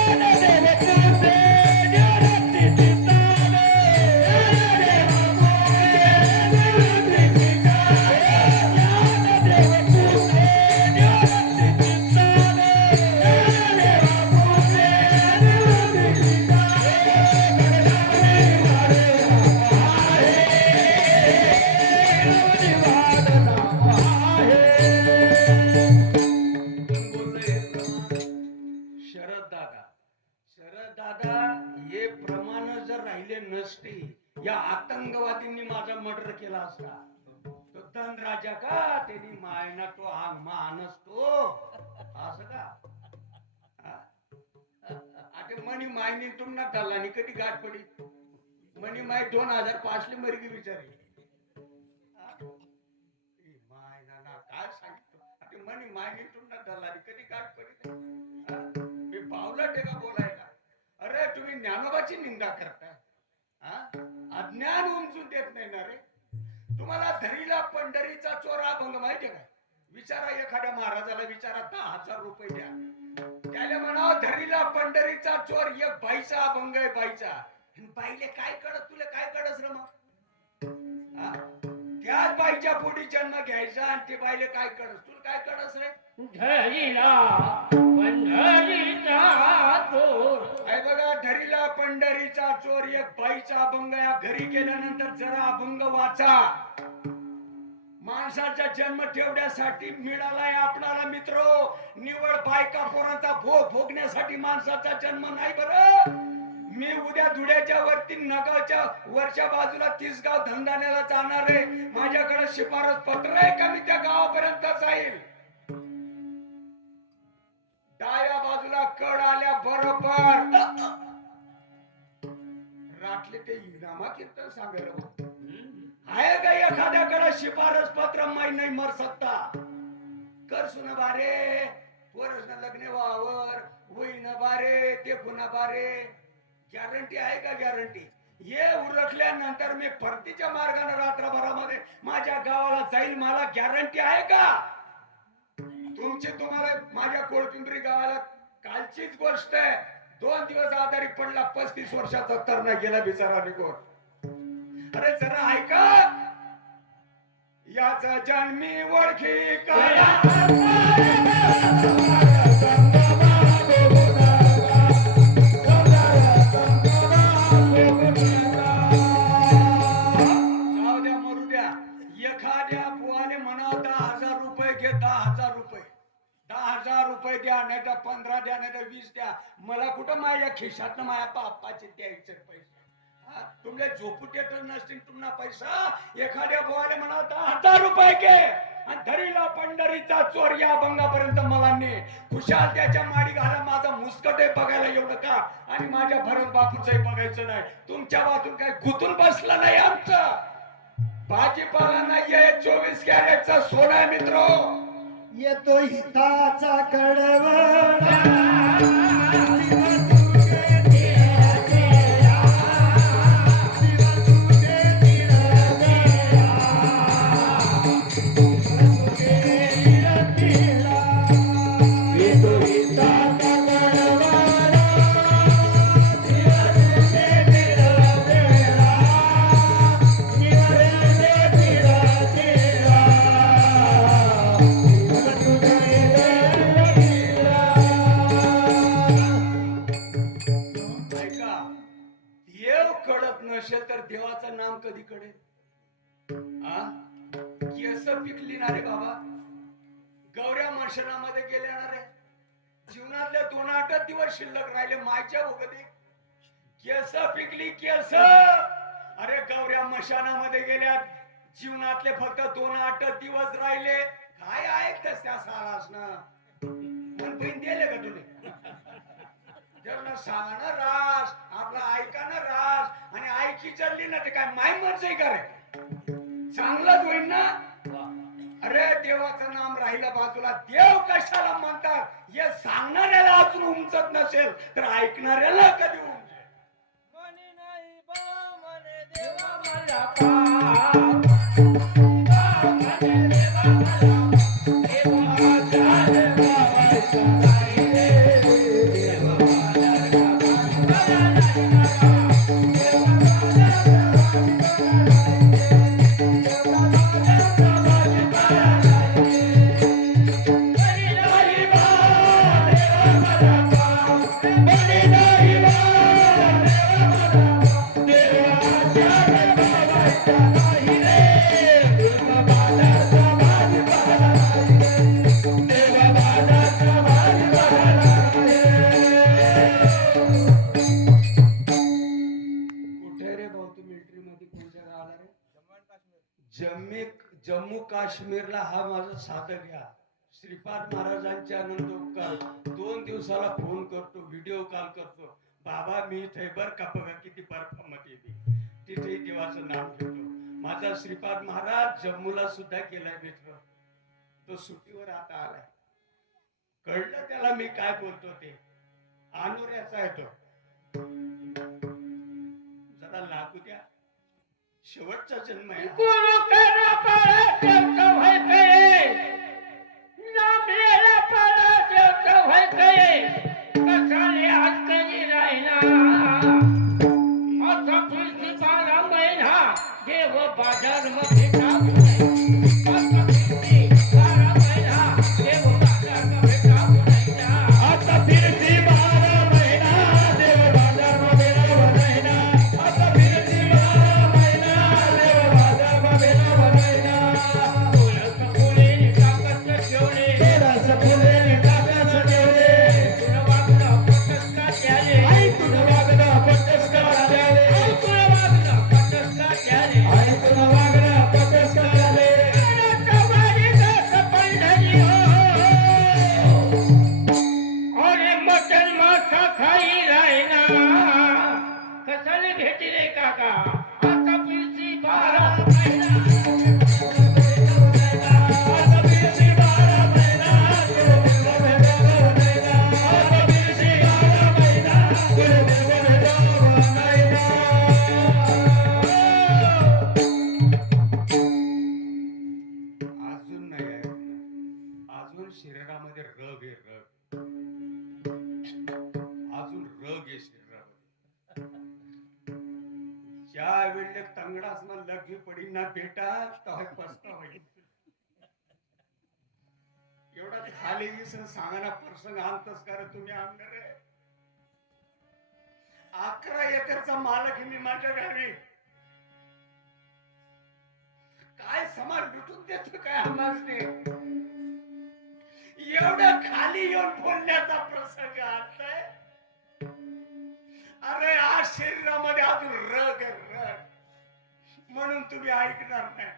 ज्ञानदेव तुझे ज्ञानाची चिंताने, ज्ञानदेव तुझे ज्ञानाची चिंताने, ज्ञानदेव तुझे ज्ञानाची चिंताने, ज्ञानदेव तुझे ज्ञानाची चिंताने, गगनामुनी वाढ नाम आहे, गगनामुनी वाढ नाम आहे. बोलले हे प्रमाण. शरद दादा, शरद दादा, हे प्रमाण जर राहिले नसते, या आतंकवादींनी माझा मर्डर केला असता. तो धनराजा का त्यांनी मायना तो मानस तो असं का? आता मनी मायनी तुमना धरला कधी गाठ पडी. मनी माय 2005 मरगी विचारली. मायना काय सांगितलं? आता मनी मायनी तुमना धरला कधी गाठ पडी. मी पावला टेका बोलायला. अरे तुम्ही ज्ञानोबाची निंदा करताय, अज्ञान उमजून देत नाही ना रे. तुम्हाला धरीला पंढरीचा चोर अभंग माहितीये का? विचारा एखाद्या महाराजाला, विचारा 10,000 रुपये द्या, त्याला म्हणावं धरीला पंढरीचा चोर, एक बाईचा अभंग आहे बाईचा. बाईले काय कळत? तुला काय कळस रे? मग त्याच बाईच्या पोटी जन्म घ्यायचा आणि ते बाईले काय कळस? तुला काय कळस रे? धरिला पंढरीचा चोर. आहे बघा, धरीला पंढरीचा चोर, एक बाईचा अभंग. या घरी गेल्यानंतर जरा अभंग वाचा. माणसाचा जन्म ठेवण्यासाठी मिळालाय आपल्याला मित्र. निवड बायका पोरांचा भोग भोगण्यासाठी माणसाचा जन्म नाही बरं. मी उद्या धुळ्याच्या वरती नगावच्या वरच्या बाजूला 30 गाव धंदाण्याला जाणार आहे. माझ्याकडे शिफारस पत्र आहे का मी त्या गावापर्यंत जाईल? डाव्या बाजूला कड आल्या बरोबर राटले ते इनामा कीर्तन सांगायला आहे का एखाद्याकडे शिफारस पत्र? माही नाही मर सकता. कर सुन बारे, वर्ष लग्न वावर होई न बारे, ते पुन्हा बारे. गॅरंटी आहे का? गॅरंटी. हे उरकल्यानंतर मी परतीच्या मार्गाने रात्रभरामध्ये माझ्या गावाला जाईल. मला गॅरंटी आहे का? तुमची तुम्हाला माझ्या कोळपिंपरी गावाला कालचीच गोष्ट आहे. 2 दिवस आजारी पडला, 35 वर्षाचा तरुण गेला बिचारा निघून. अरे जरा ऐका, याच जन्मी ओळखी करा. जाऊ द्या मरू द्या. एखाद्या बुवाने म्हणा 10,000 रुपये घे, 10,000 रुपये, 10,000 रुपये द्या, नाही तर 15 द्या, नाही तर 20 द्या. मला कुठं माझ्या खिशात माझ्या बाप्पाचे द्यायचे पैसे. तुमले झोपूट येत नसतील तुम्हाला पैसा. एखाद्या बुवाने म्हणा 10,000 रुपये घे आणि धरीला पंढरीचा चोर या भंगापर्यंत मला ने. खुशाल त्याच्या माडी घाला. माझा मुस्कट बघायला एवढं का, आणि माझ्या भरत बापूचंही बघायचं नाही. तुमच्या बाजून काही गुतून बसलं नाही आमचं. भाजीपाला नाहीये, 24 कॅरेटचा सोनं आहे मित्र. येतो हिताचा कडवळा. नसेल तर देवाचं नाम कधी कळेल? केस पिकली ना रे बाबा. गौऱ्या मर्शनामध्ये गेल्या ना रे. जीवनातले 2-8 दिवस शिल्लक राहिले मायच्या भोगते. केस पिकली केस. अरे गौऱ्या मशानामध्ये गेल्या, जीवनातले फक्त 2-8 दिवस राहिले. काय ऐकतस त्या सारास ना? मन बहीण दिले का तुले? सांगणं रास, आपला ऐकानं रास, आणि ऐकी चढली ना ते काय माय मर्जी करे, चांगलंच होईल ना. अरे देवाचं नाम राहिलं बाजूला. देव कशाला म्हणतात हे सांगणाऱ्याला अजून उमजत नसेल तर ऐकणाऱ्याला कधी उमजेल? मनी नाही बा मने देवा मला पा. जम्मू काश्मीरला. हा माझा साधक घ्या. श्रीपाद महाराजांचे अनंत उपकार. 2 दिवसाला फोन करतो, व्हिडिओ कॉल करतो. बाबा मी इथे बर का, बघा किती बर्फ मध्ये तिथे देवाचं नाम घेतो. माझा श्रीपाद महाराज जम्मूला सुद्धा गेलाय मित्र. तो सुट्टीवर आता आलाय. कळलं त्याला मी काय बोलतो ते. अनुऱ्याचा आहे तो. जरा लागू द्या. शेवटचा जन्म आहे. गुरु करा परा देवचा भय करे. नामलेला परा देवचा भय करे. कसाले हातकरी राहिना. आता फिरती 12 महिना देव बाजार मध्ये टाकू नाही. आता फिरती 12 महिना देव बाजार मध्ये टाकू नाही. आता फिरती 12 महिना देव बाजार मध्ये टाकू नाही. आता फिरती 12 महिना देव बाजार मध्ये टाकू नाही. तुळस फुले टाकत ठेवले. तुळस फुले टाकत ठेवले. तुला वागणं पटस का त्याले. आई तुला वागणं पटस का त्याले. तुला वागणं पटस का त्याले. आई तुला वागणं पटस का ज्या वेळेला तंगडास मग लग्न पडी ना बेटा तर पस्तावा येईल. एवढा खाली विसर सांगा ना प्रसंग आणतच का रे तुम्ही आणणार आहे. 11 एकरचा मालक आहे मी माझ्या गावी. काय समाज लुटून देतो काय आम्हाला ते. एवढं खाली येऊन बोलण्याचा प्रसंग आणताय. अरे आज शरीरामध्ये अजून रग आहे, रग म्हणून तुम्ही ऐकणार नाही.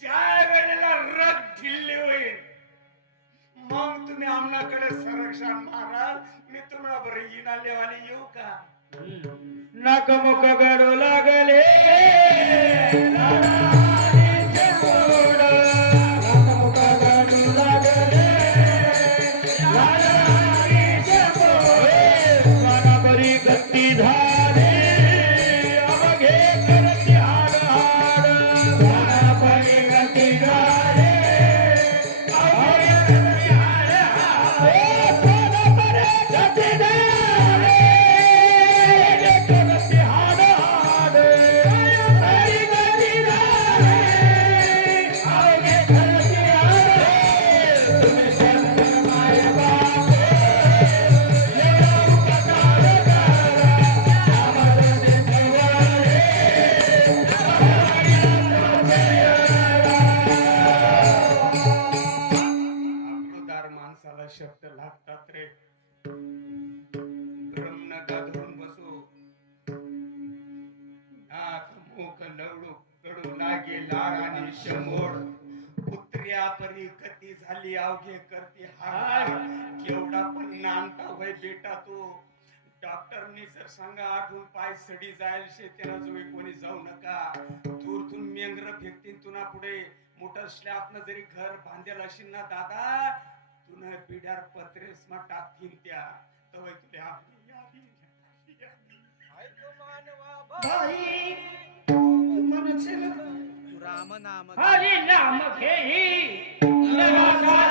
ज्या वेळेला रग ढिल्ली होईल मग तुम्ही आमनाकडे संरक्षण माराल. मी तुम्हाला बरं इना लेवाले येऊ का. नकमुक गडू लागले बरी गती झाले अवघे करती हाड हाड बरी गती झाले अवघे करती हाड हाड बरी गती झाले करती हाड हाड बरी गती झाले अवघे करती हाड तुम्ही संत माय बाप अब्रुदार माणसाला शब्द लागतात रे. भ्रम नका धरून बसू. नाक मुख लवडू कडू लागे लाड आणि शंभोड. पुत्र्या परी कती झाली अवघे करती हाड. केवढा पण नांदता होय बेटा तू. डॉक्टरनी जर सांगा आठवून पाय सडी जाईल शेतीला जोई कोणी जाऊ नका. दूरतून मेंगर फेकतीन तुना पुढे. मोठं स्लॅब न जरी घर बांधेल असेल ना दादा तुन पिढ्यार पत्रेस मा टाकतील त्या तवय तुला आपली यादी. भाई राम नाम हरी नाम घेई नमस्कार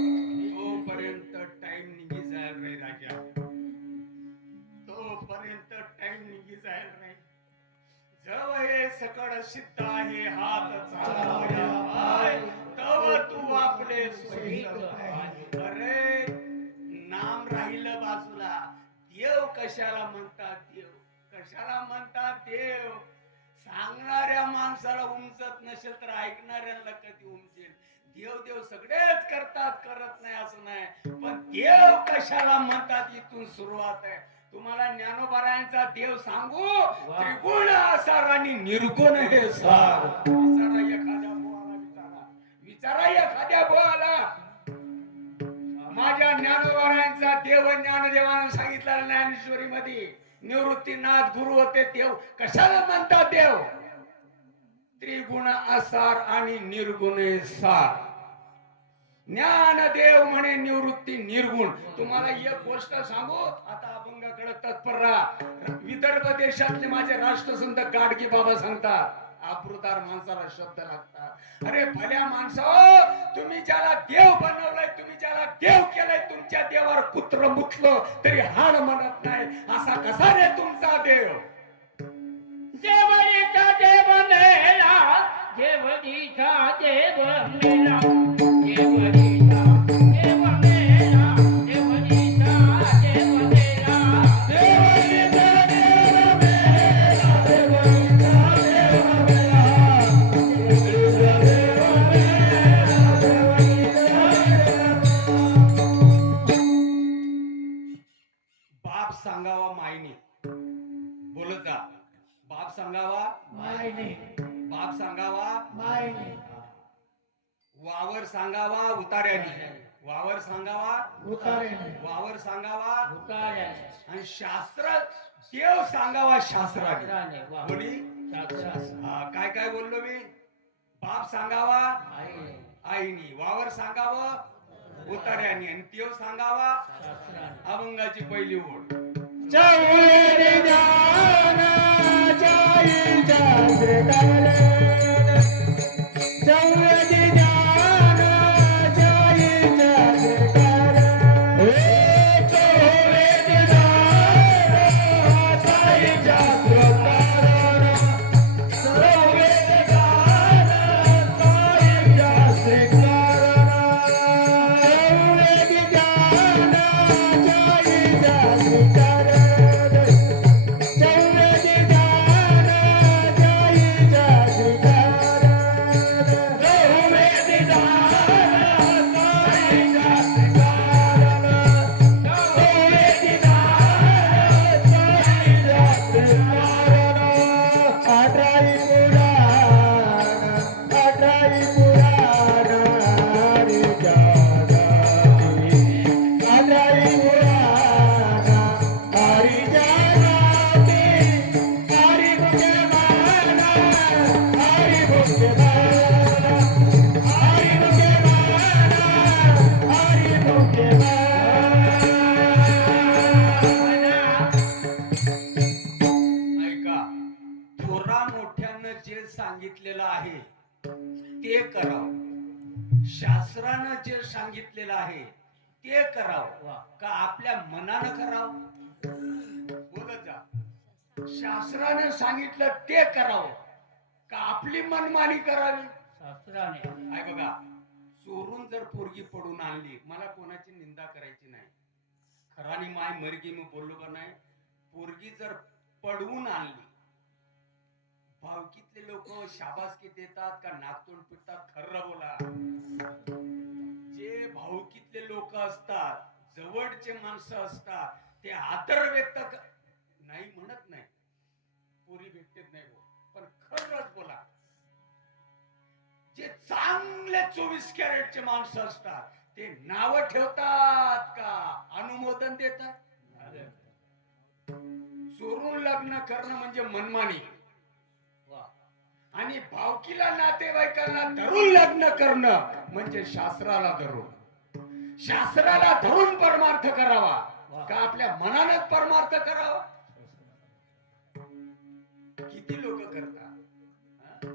तोपर्यंत टाइम निघी जाईल रे राजा. तोपर्यंत टाइम निघी जाईल रे. जव हे सकळ सिद्ध आहे हात चालवया पाय तव तू आपले सोयीक पाय. अरे नाम राहिलं बाजूला. देव कशाला म्हणतात. देव कशाला म्हणतात. देव सांगणाऱ्या माणसाला उमजत नसेल तर ऐकणाऱ्यांना कधी उमजेल. देव देव सगळेच करतात करत नाही असं नाही. पण देव कशाला म्हणतात इथून सुरुवात आहे. तुम्हाला ज्ञानोबारायांचा देव सांगू. त्रिगुण असार आणि निर्गुण हे सार. विचारा एखाद्या बोळाला. विचारा एखाद्या बोळाला. माझ्या ज्ञानोबारायांचा देव ज्ञानदेवानं सांगितलेला ज्ञानेश्वरी मध्ये निवृत्तीनाथ गुरु होते. देव कशाला म्हणतात. देव त्रिगुण असार आणि निर्गुण सार. ज्ञानदेव म्हणे निवृत्ती निर्गुण. तुम्हाला एक गोष्ट सांगू. आता अभंगाकडे तत्पर राहा. विदर्भ देशातले माझे राष्ट्रसंत गाडगे बाबा सांगतात आब्रुदार माणसाला शब्द लागतात. अरे भल्या माणसं तुम्ही ज्याला देव बनवलंय तुम्ही ज्याला देव केलंय तुमच्या देवावर कुत्र मुतलं तरी हाड म्हणत नाही. असा कसा रे तुमचा देव. देवरीचा देव मेला देवरीचा देव मेला देवरीचा देव मेला देवरीचा देव मेला देवरीचा देव मेला देवरीचा देव मेला देवरीचा देव बाप सांगावा मायने. बोलत जा. बाप सांगावा. मायने बाप सांगावा. मायने वावर सांगावा उतार्याने. वावर सांगावा. उतारेने वावर सांगावा. उतार्याने आणि शास्त्र देव सांगावा शास्त्राने. शास्त्राने. वा. बोली काय काय बोललो मी. बाप सांगावा आईनी. वावर सांगावं उतार्याने. आणि देव सांगावा अभंगाची पहिली ओळ. चौरे ज्ञानाच्या जाईच्या श्रीकार चौरजी ज्ञान जाईच्या श्रीकार चौरजी ज्ञान जाईच्या श्रीकार चौरजी ज्ञान जाईच्या श्रीकार चौरजी ज्ञान जाईच्या श्रीकार चौरजी ज्ञान जाईच्या श्रीकार चौरजी ज्ञान जाईच्या श्रीकार चौरजी ज्ञान जाईच्या श्रीकार अठराई पुराण हरी जागाती अठराई पुराण हरी जागाती हरी मुझे माना हरी मुझे माना हरी मुझे माना हरी मुझे ऐका, थोरा मोठ्यानं जे सांगितलेलं आहे ते करावं, शास्त्रानं जे सांगितलेलं आहे ते करावं का आपल्या मनानं करावं? बोलत जा. शास्त्रानं सांगितलं ते करावं का आपली मनमानी करावी? शास्त्राने आहे बघा, चोरून जर पोरगी पडून आणली, मला कोणाची निंदा करायची नाही, खरानी माय मरगी मी बोललो का नाही, पोरगी जर पडवून आणली, भावकीतले लोक शाबासकी देतात का नाकतोंड पिटतात? खरं बोला. जे भावकीतले लोक असतात, जवळचे माणसं असतात, ते आदर व्यक्त नाही म्हणत नाही, पोरी भेटत नाही हो, पण खरंच बोला. जे चांगले 24 कॅरेटचे माणसं असतात, ते नाव ठेवतात का अनुमोदन देतात? चोरून लग्न करणं म्हणजे मनमानी, आणि भावकीला नातेवाईकांना धरून लग्न करणं म्हणजे शास्त्राला धरून. शास्त्राला धरून परमार्थ करावा का आपल्या मनानच परमार्थ करावा? किती लोक करतात.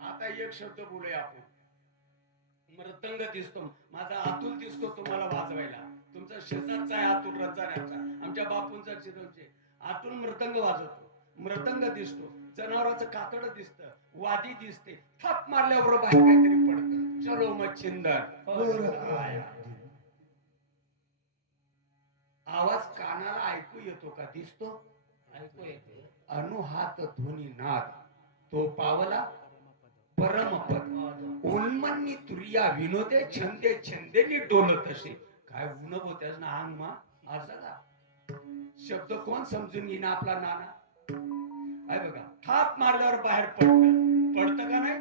आता एक शब्द बोलूया आपण. मृदंग दिसतो, माझा अतुल दिसतो तुम्हाला वाजवायला, तुमचा शेजारचा आहे अतुल रंजाण्याचा, आमच्या बापूंचा चिरवचे अतुल मृदंग वाजवतो. मृदंग दिसतो, जनावराचं कातड दिसतं, वादी दिसते, थाप मारल्यावर बाहेर काहीतरी पडतं, चलो मच्छिंदर. आवाज कानाला ऐकू येतो का? दिसतो, ऐकू येते. अनुहात ध्वनी नाद तो पावला परमपद उन्मन्नी तुरिया विनोदे छंदे छंदेनी डोलत असे. काय ऊन होत्यास ना अंग मा आजला शब्द कोण समजून घेईन आपला नाना? आहे बघा, थाप मारल्यावर बाहेर पडतं का नाही?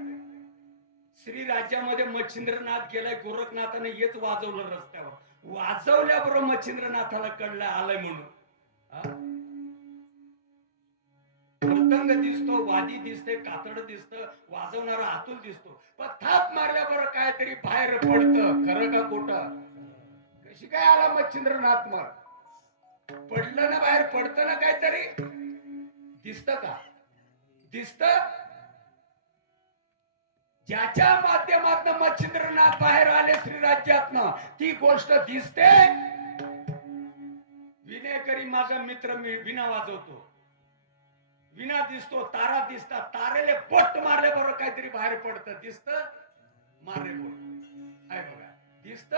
श्री राज्यामध्ये मच्छिंद्रनाथ गेलाय, गोरखनाथाने हेच वाजवलं रस्त्यावर, वाजवल्याबरोबर मच्छिंद्रनाथाला कळलं आलंय म्हणून. मृदंग दिसतो, वादी दिसते, कातड दिसतं, वाजवणारा अतुल दिसतो, पण थाप मारल्याबरोबर काहीतरी बाहेर पडतं. खरं का खोटं? कशी काय आला मच्छिंद्रनाथ? मग पडलं ना बाहेर, पडतं ना काहीतरी. दिसत का? दिसत. ज्याच्या माध्यमातून मच्छिंद्रनाथ बाहेर आले श्रीराज्यातनं, ती गोष्ट दिसते. विनेकरी माझा मित्र, मी विना वाजवतो, विना दिसतो, तारा दिसतात, तारेले बोट मारले बरोबर काहीतरी बाहेर पडतं. दिसत मारले बोट आहे बघा, दिसत.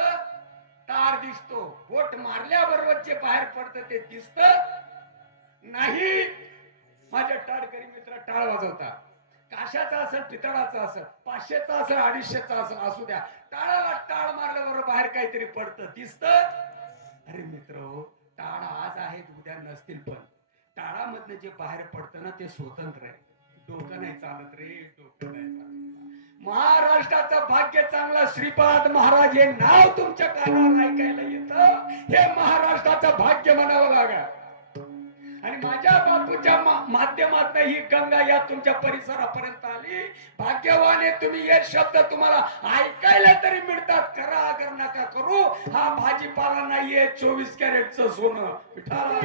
तार दिसतो, बोट मारल्याबरोबर जे बाहेर पडतं ते दिसत नाही. माझ्या टाळकरी मित्र टाळ वाजवतात, काशाचा असेल, पितळाचा असेल, 500चा असेल, 250चा असेल, असू द्या, टाळाला टाळ मारल्याबरोबर बाहेर काहीतरी पडतं, दिसत. अरे मित्र, टाळ आज आहेत, उद्या नसतील, पण टाळामधनं जे बाहेर पडतं ना ते स्वतंत्र आहे. डोकं नाही चालत रे, डोकं नाही चालत. महाराष्ट्राचं भाग्य चांगलं, श्रीपाद महाराज हे नाव तुमच्या कानावर ऐकायला येतं, हे महाराष्ट्राचं भाग्य म्हणावं लागा. आणि माझ्या बापूच्या माध्यमातून ही गंगा या तुमच्या परिसरापर्यंत आली. भाग्यवाने तुम्ही, हे शब्द तुम्हाला ऐकायला तरी मिळतात. करा अगर नका करू, हा भाजीपाला नाहीये 24 कॅरेटचं सोनं. विठाला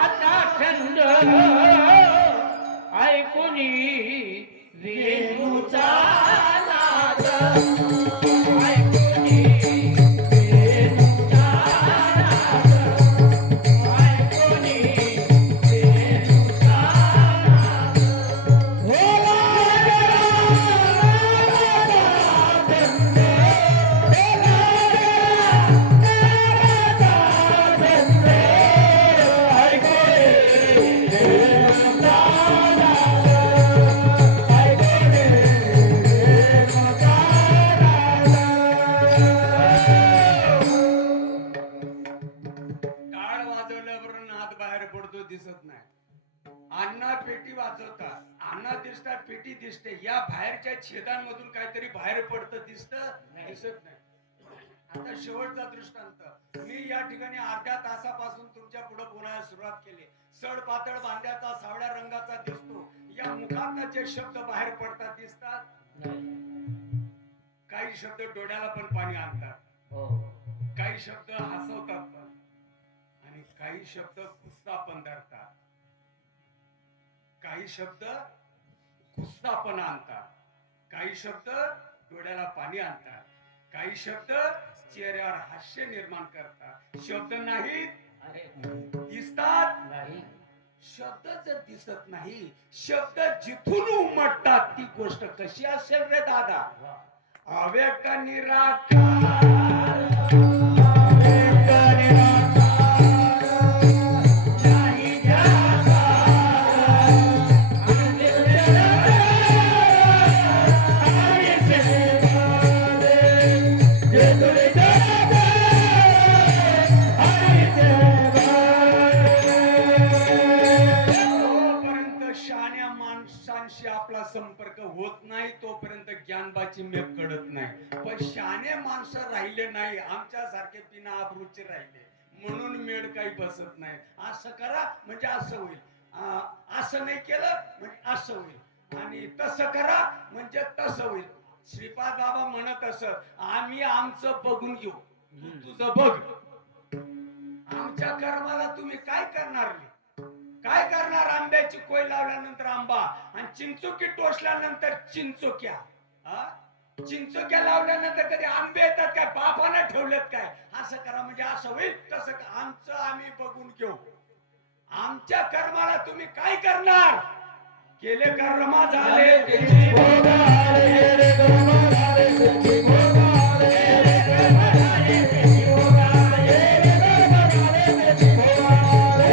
नादाचा छंद ऐकुनी रेणूचा नाद ऐकुनी रेणूचा नाद ऐकुनी रेणूचा नाद टाळ वाजवल्यावर नाद बाहेर पडतो दिसत नाही. अण्णा पेटी वाजवतात, अण्णा दिसतात, पेटी दिसते. या बाहेरच्या छेदांमधून काहीतरी बाहेर पडतं दिसत दिसत नाही. आता शेवटचा दृष्टांत मी या ठिकाणी अर्ध्या तासापासून तुमच्या पुढे बोलायला सुरुवात केली. सड पातळ बांध्याचा सावळ्या रंगाचा दिसतो. या मुखातनं जे शब्द बाहेर पडतात दिसतात. काही शब्द डोळ्याला पण पाणी आणतात, काही शब्द हसवतात पण, आणि काही शब्द गुस्सा पण धरतात. काही शब्द गुस्सा पण आणतात, काही शब्द डोळ्याला पाणी आणतात, काही शब्द चेहऱ्यावर हास्य निर्माण करतात. शब्द नाही दिसतात नाही. शब्द जर दिसत नाही, शब्द जिथून उमटतात ती गोष्ट कशी असेल रे दादा? अव्यक्त निराकार आपला संपर्क होत नाही तोपर्यंत ज्ञानबाची मेघ कडत नाही. पण शहाणे माणसं राहिले नाही, आमच्या सारखे बिना आबरूचे राहिले म्हणून मेळ काही बसत नाही. असं करा म्हणजे असं होईल, असं नाही केलं म्हणजे असं होईल, आणि तसं करा म्हणजे तसं होईल. श्रीपाद बाबा म्हणत असत, आम्ही आमचं बघून घेऊ, तुझं बघ. आमच्या कर्माला तुम्ही काय करणार? काय करणार? आंब्याची कोय लावल्यानंतर आंबा आणि चिंचोकी टोचल्यानंतर चिंचोक्या. चिंचोक्या लावल्यानंतर कधी आंबे येतात काय? बापानं ठेवलेत काय? असं करा म्हणजे असं होईल, तसं आमचं आम्ही बघून घेऊ. आमच्या कर्माला तुम्ही काय करणार? केले कर्म झाले त्याची भोग आले, रे कर्म झाले त्याची भोग आले, रे कर्म झाले त्याची भोग आले, रे कर्म झाले त्याची भोग आले.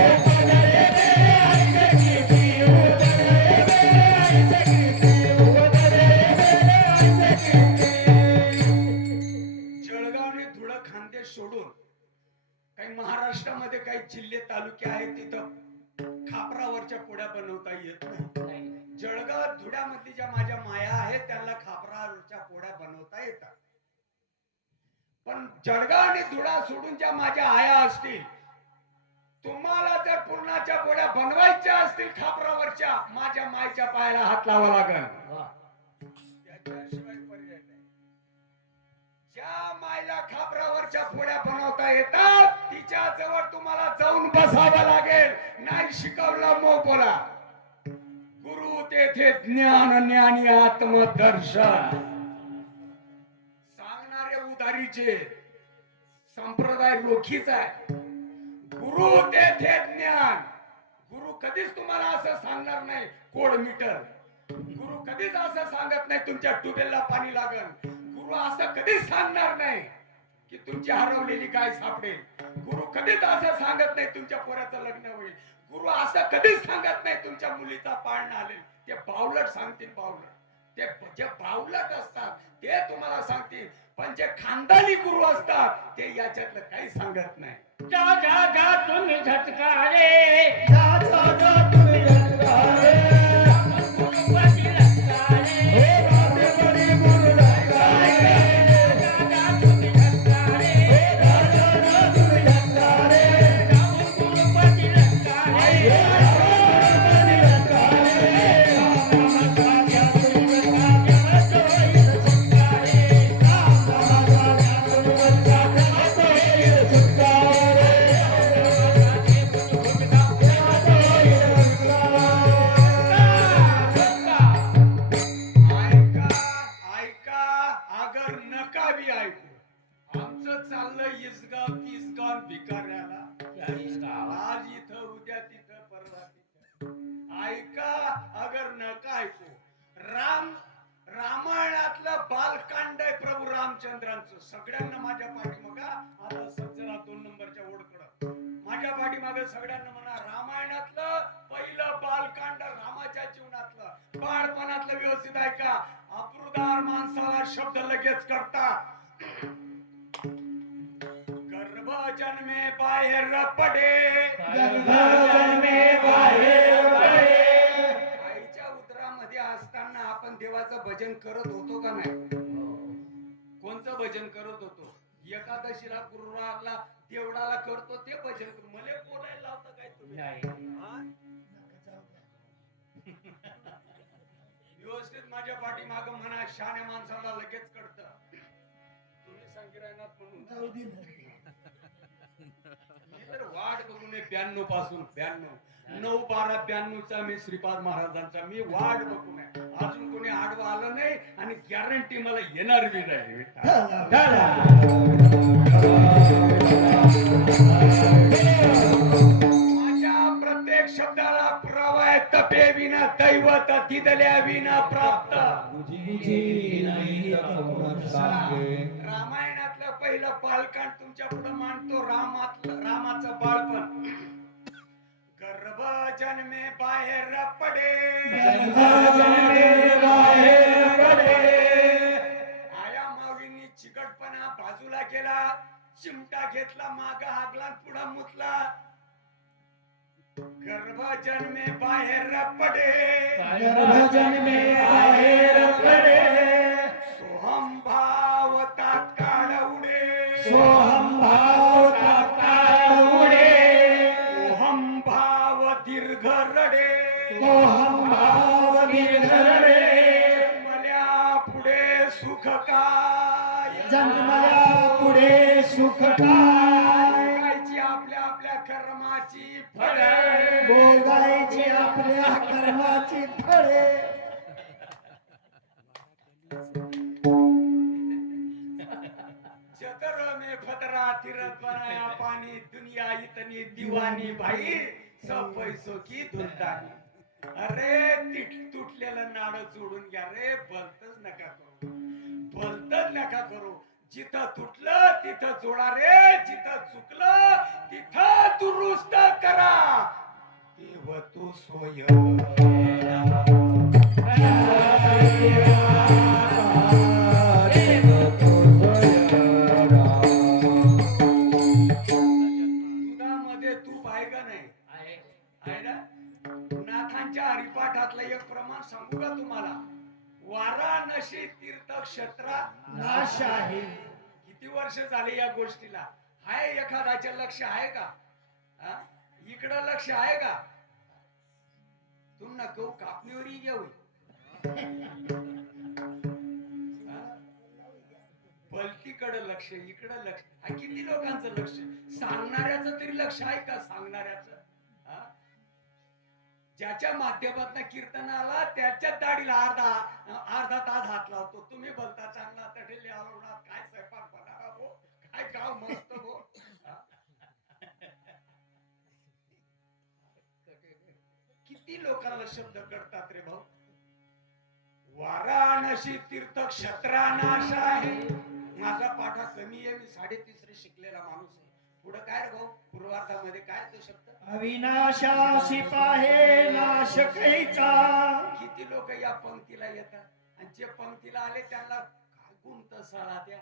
जळगाव आणि धुळा खांदे सोडून काही महाराष्ट्रामध्ये काही जिल्हे तालुके आहेत तिथं खापरावरच्या पोळ्या बनवता येत नाही. जळगाव धुळ्यामध्ये ज्या माझ्या माया आहेत त्यांना खापरावरच्या पोळ्या बनवता येतात. पण जळगाव आणि धुळा सोडून ज्या माझ्या आया असतील, तुम्हाला जर पूर्णाच्या पोळ्या बनवायच्या असतील खापरावरच्या, माझ्या मायच्या पायाला हात लावा लागेल. त्याच्याशिवाय पर्याय नाही. ज्या मायला खापरावरच्या पोळ्या बनवता येतात तिच्या जवळ तुम्हाला जाऊन बसावं लागेल. नाही शिकवलं मग बोला. गुरु तेथे ज्ञान, ज्ञानी आत्मदर्शन. सांगणारे उधारीचे संप्रदाय लोखीच आहे. गुरु तेथे ज्ञान. गुरु कधीच तुम्हाला असं सांगणार नाही कोड मीटर. गुरु कधीच असं सांगत नाही तुमच्या ट्यूबवेलला पाणी लागल. गुरु असं कधीच सांगणार नाही की तुमची हरवलेली गाय सापडेल. गुरु कधीच असं सांगत नाही तुमच्या पोराचं लग्न होईल. गुरु असं कधीच सांगत नाही तुमच्या मुलीचा पाळणा आलेल. ते बावलट सांगतील. बावलट ते जे बावलट असतात ते तुम्हाला सांगतील. पण जे खानदानी गुरु असतात ते याच्यातलं काही सांगत नाही. जा जा जा तुम्ही झटकारे, जा जा जा तुम्ही झटकारे, गुरुपती लटकारे, हे बाबे बडी गुरु लटकारे, जा जा तुम्ही झटकारे, जा जा जा तुम्ही झटकारे, गुरुपती लटकारे, हे बाबे लटकारे, जा नका ऐकू. रामायणातलं बालकांड आहे प्रभू रामचंद्रांचं. सगळ्यांना माझ्या पाठीमागं आता सज्जरा 2 नंबरच्या ओढकडं माझ्या पाठीमागं सगळ्यांना म्हणा, रामायणातलं पहिलं बालकांड रामाच्या जीवनातलं बाळपणातलं व्यवस्थित ऐका. अप्रुदार माणसाला शब्द लगेच करता. गर्भ जन्मे बाहेर पडे, गर्भ जन्मे बाहेर पडे. आईच्या उदरामध्ये असताना आपण देवाचं भजन करत होतो का नाही? कोणतं भजन करत होतो? एकादशीला गुरुवारला देवळाला करतो ते भजन. मले बोलायला लावता काय तुम्ही? हा? व्यवस्थित माझ्या पाठीमागं म्हणा. शहाण्या माणसाला लगेच कळतं. तुम्ही संकीर्तनात म्हणून मी तर वाट बघून 92 पासून 9/12/92 चा मी श्रीपाद महाराजांचा मी वाट बघून आहे. अजून कोणी आडवा आलं नाही आणि गॅरंटी मला येणार बी नाही. माझ्या प्रत्येक शब्दाला प्रवाय तपे विना दैवत तिदल्या विना प्राप्त. रामायणातलं पहिलं बालकांड तुमच्या पुढे मांडतो. रामाचं बाळपण. गर्भ जन्मे बाहेर पडे, आया माऊलींनी चिकटपणा बाजूला केला. चिमटा घेतला, माग हागला, पुढे मुतला. गर्भ जन्मे बाहेर पडे, सोहम भाव तात्काळ उडे, ओहम भाव दीर्घ रडे, जन्मल्या पुढे सुख काय, पुढे सुख काय, भोगायची आपल्या आपल्या कर्माची फळे, भोगायची आपल्या कर्माची फळे. चतर में फतरा तीरथ बनाया पानी, दुनिया इतनी दीवानी भाई, सब पैसों की धुलदानी. अरे तुटलेलं नाड जोडून घ्या रे. भलतच नका करू, भलतच नका करू. जिथं तुटलं तिथं जोडा रे, जिथं चुकलं तिथं दुरुस्त करा. देव तू सोय दुधामध्ये तूप आहे का नाही? आहे ना? नाथांच्या हरिपाठातलं एक प्रमाण सांगू का तुम्हाला? वाराणसी तीर्थक्षेत्रा नाश आहे. किती वर्ष झाले या गोष्टीला? हाय एखाद्याचे लक्ष आहे का? इकडं लक्ष आहे का? तुम्हाला गहू कापणीवर घेऊ पलटीकडे लक्ष, इकडं लक्ष. किती लोकांचं लक्ष? सांगणाऱ्याचं तरी लक्ष आहे का? सांगणाऱ्याचं. ज्याच्या माध्यमातून कीर्तनाला त्याच्या दाढीला अर्धा तास हात लावतो. तुम्ही बोलता चांगला तटेले आवडणार, काय स्वयंपाक बनावा भो, काय गाव मस्त भो. किती लोकांना शब्द करतात रे भाऊ. वाराणसी तीर्थक्षेत्रा नाश आहे. माझा पाठा कमी आहे. मी 3.5 शिकलेला माणूस आहे. पुढे काय रे भाऊ? पूर्वार्धामध्ये काय तो शब्द? अविनाशाशी पाहे नाश कैचा. किती लोक या पंक्तीला येतात आणि जे पंक्तीला आले त्यांना काय गुंत साला द्या.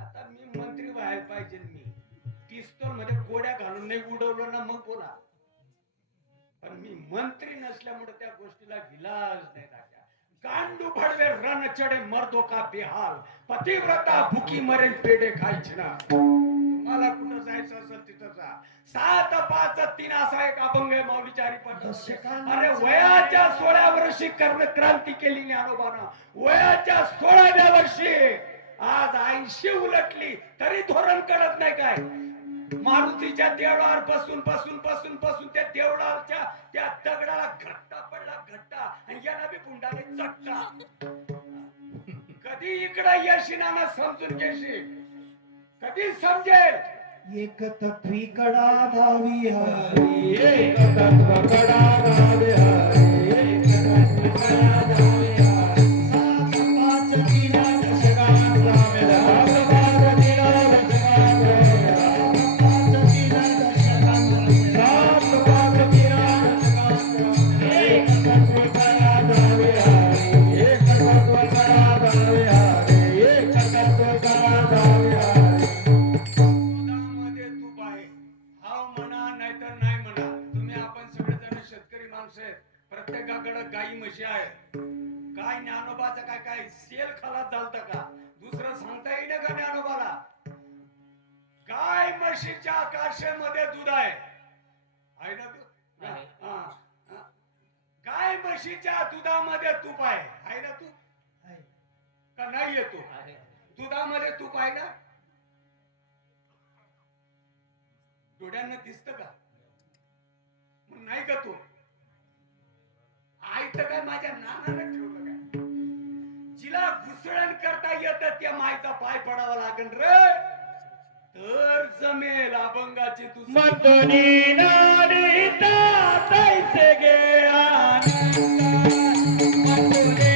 आता मी मंत्री व्हायला पाहिजे. मी पिस्तूल मध्ये गोड्या घालून नाही उडवलं ना मग बोला. पण मी मंत्री नसल्यामुळे त्या गोष्टीला विलास नाही राजा. गांडू भडवे रण चढे मर्दो का बेहाल, पतिव्रता भुकी मरेन पेढे खायची ना. तुम्हाला कुठं जायचं असेल तिथं जा. 7, 5, 3 असा एक अभंग आहे माऊलीच्या हरिपाठात. अरे वयाच्या 16व्या वर्षी क्रांती केली ज्ञानोबानं. वयाच्या 16व्या वर्षी आज 80 उलटली तरी धोरण कळत नाही काय. मारुतीच्या देवळावर बसून त्या देवळाच्या त्या दगडाला घट्टा पडला, घट्टा, आणि याला बी गुंडाने चट्टा. कधी इकडे येशीना समजून घेशील, कधी समजेल. एक तत्वी कडा धावी हरी, एक तत्व कडा धावी प्रत्येकाकडे गाई म्हशी आहे. काय ज्ञानोबाचं काय काय सेल खलास झालत का? दुसरं सांगता येईल का ज्ञानोबाला? गाय म्हशीच्या काशेमध्ये दूध आहे ना तू? आहे. हा, हा. गाय म्हशीच्या दुधामध्ये तूप आहे ना तू? का नाही येतो? आहे. दुधामध्ये तूप आहे ना? डोळ्यांना दिसत का? मग नाही का तू? आई तर काय माझ्या नानानं ठेवलं काय? जिला घुसळण करता येतं त्या मायचा पाय पडावा लागेल रे, तर जमेल अभंगाची तू. मंतुनी नारिता तैसे गे आनंदा मंतुनी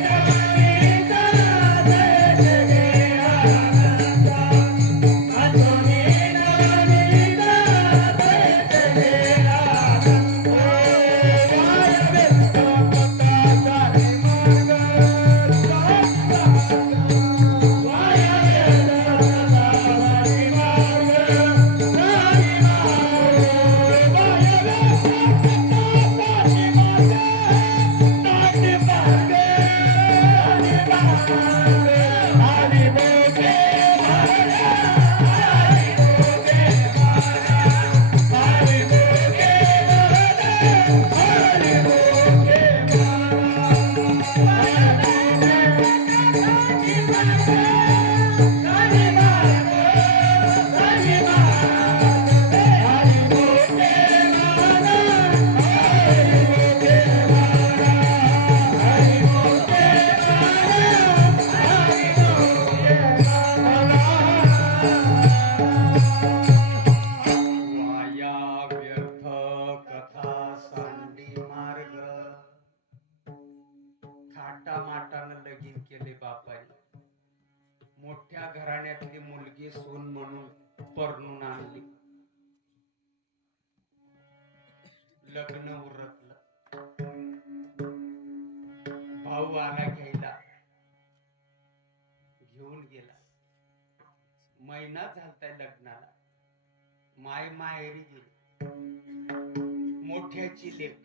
नारिता तैसे गे आनंदा मंतुनी नारिता तैसे गे आनंदा मंतुनी नारिता तैसे गे आनंदा वाया व्यक्त पता सारी वाया व्यर्थ कथा सांडी मार्ग, थाटामाटानं लगीन केले बापाने. मोठ्या घराण्यातली मुलगी सून म्हणून परणून आणली. लग्न उरकलं. भाऊ आला घ्यायला, घेऊन गेला. महिना झालताय लग्नाला. माय माहेरी गेली. मोठ्याची लेक.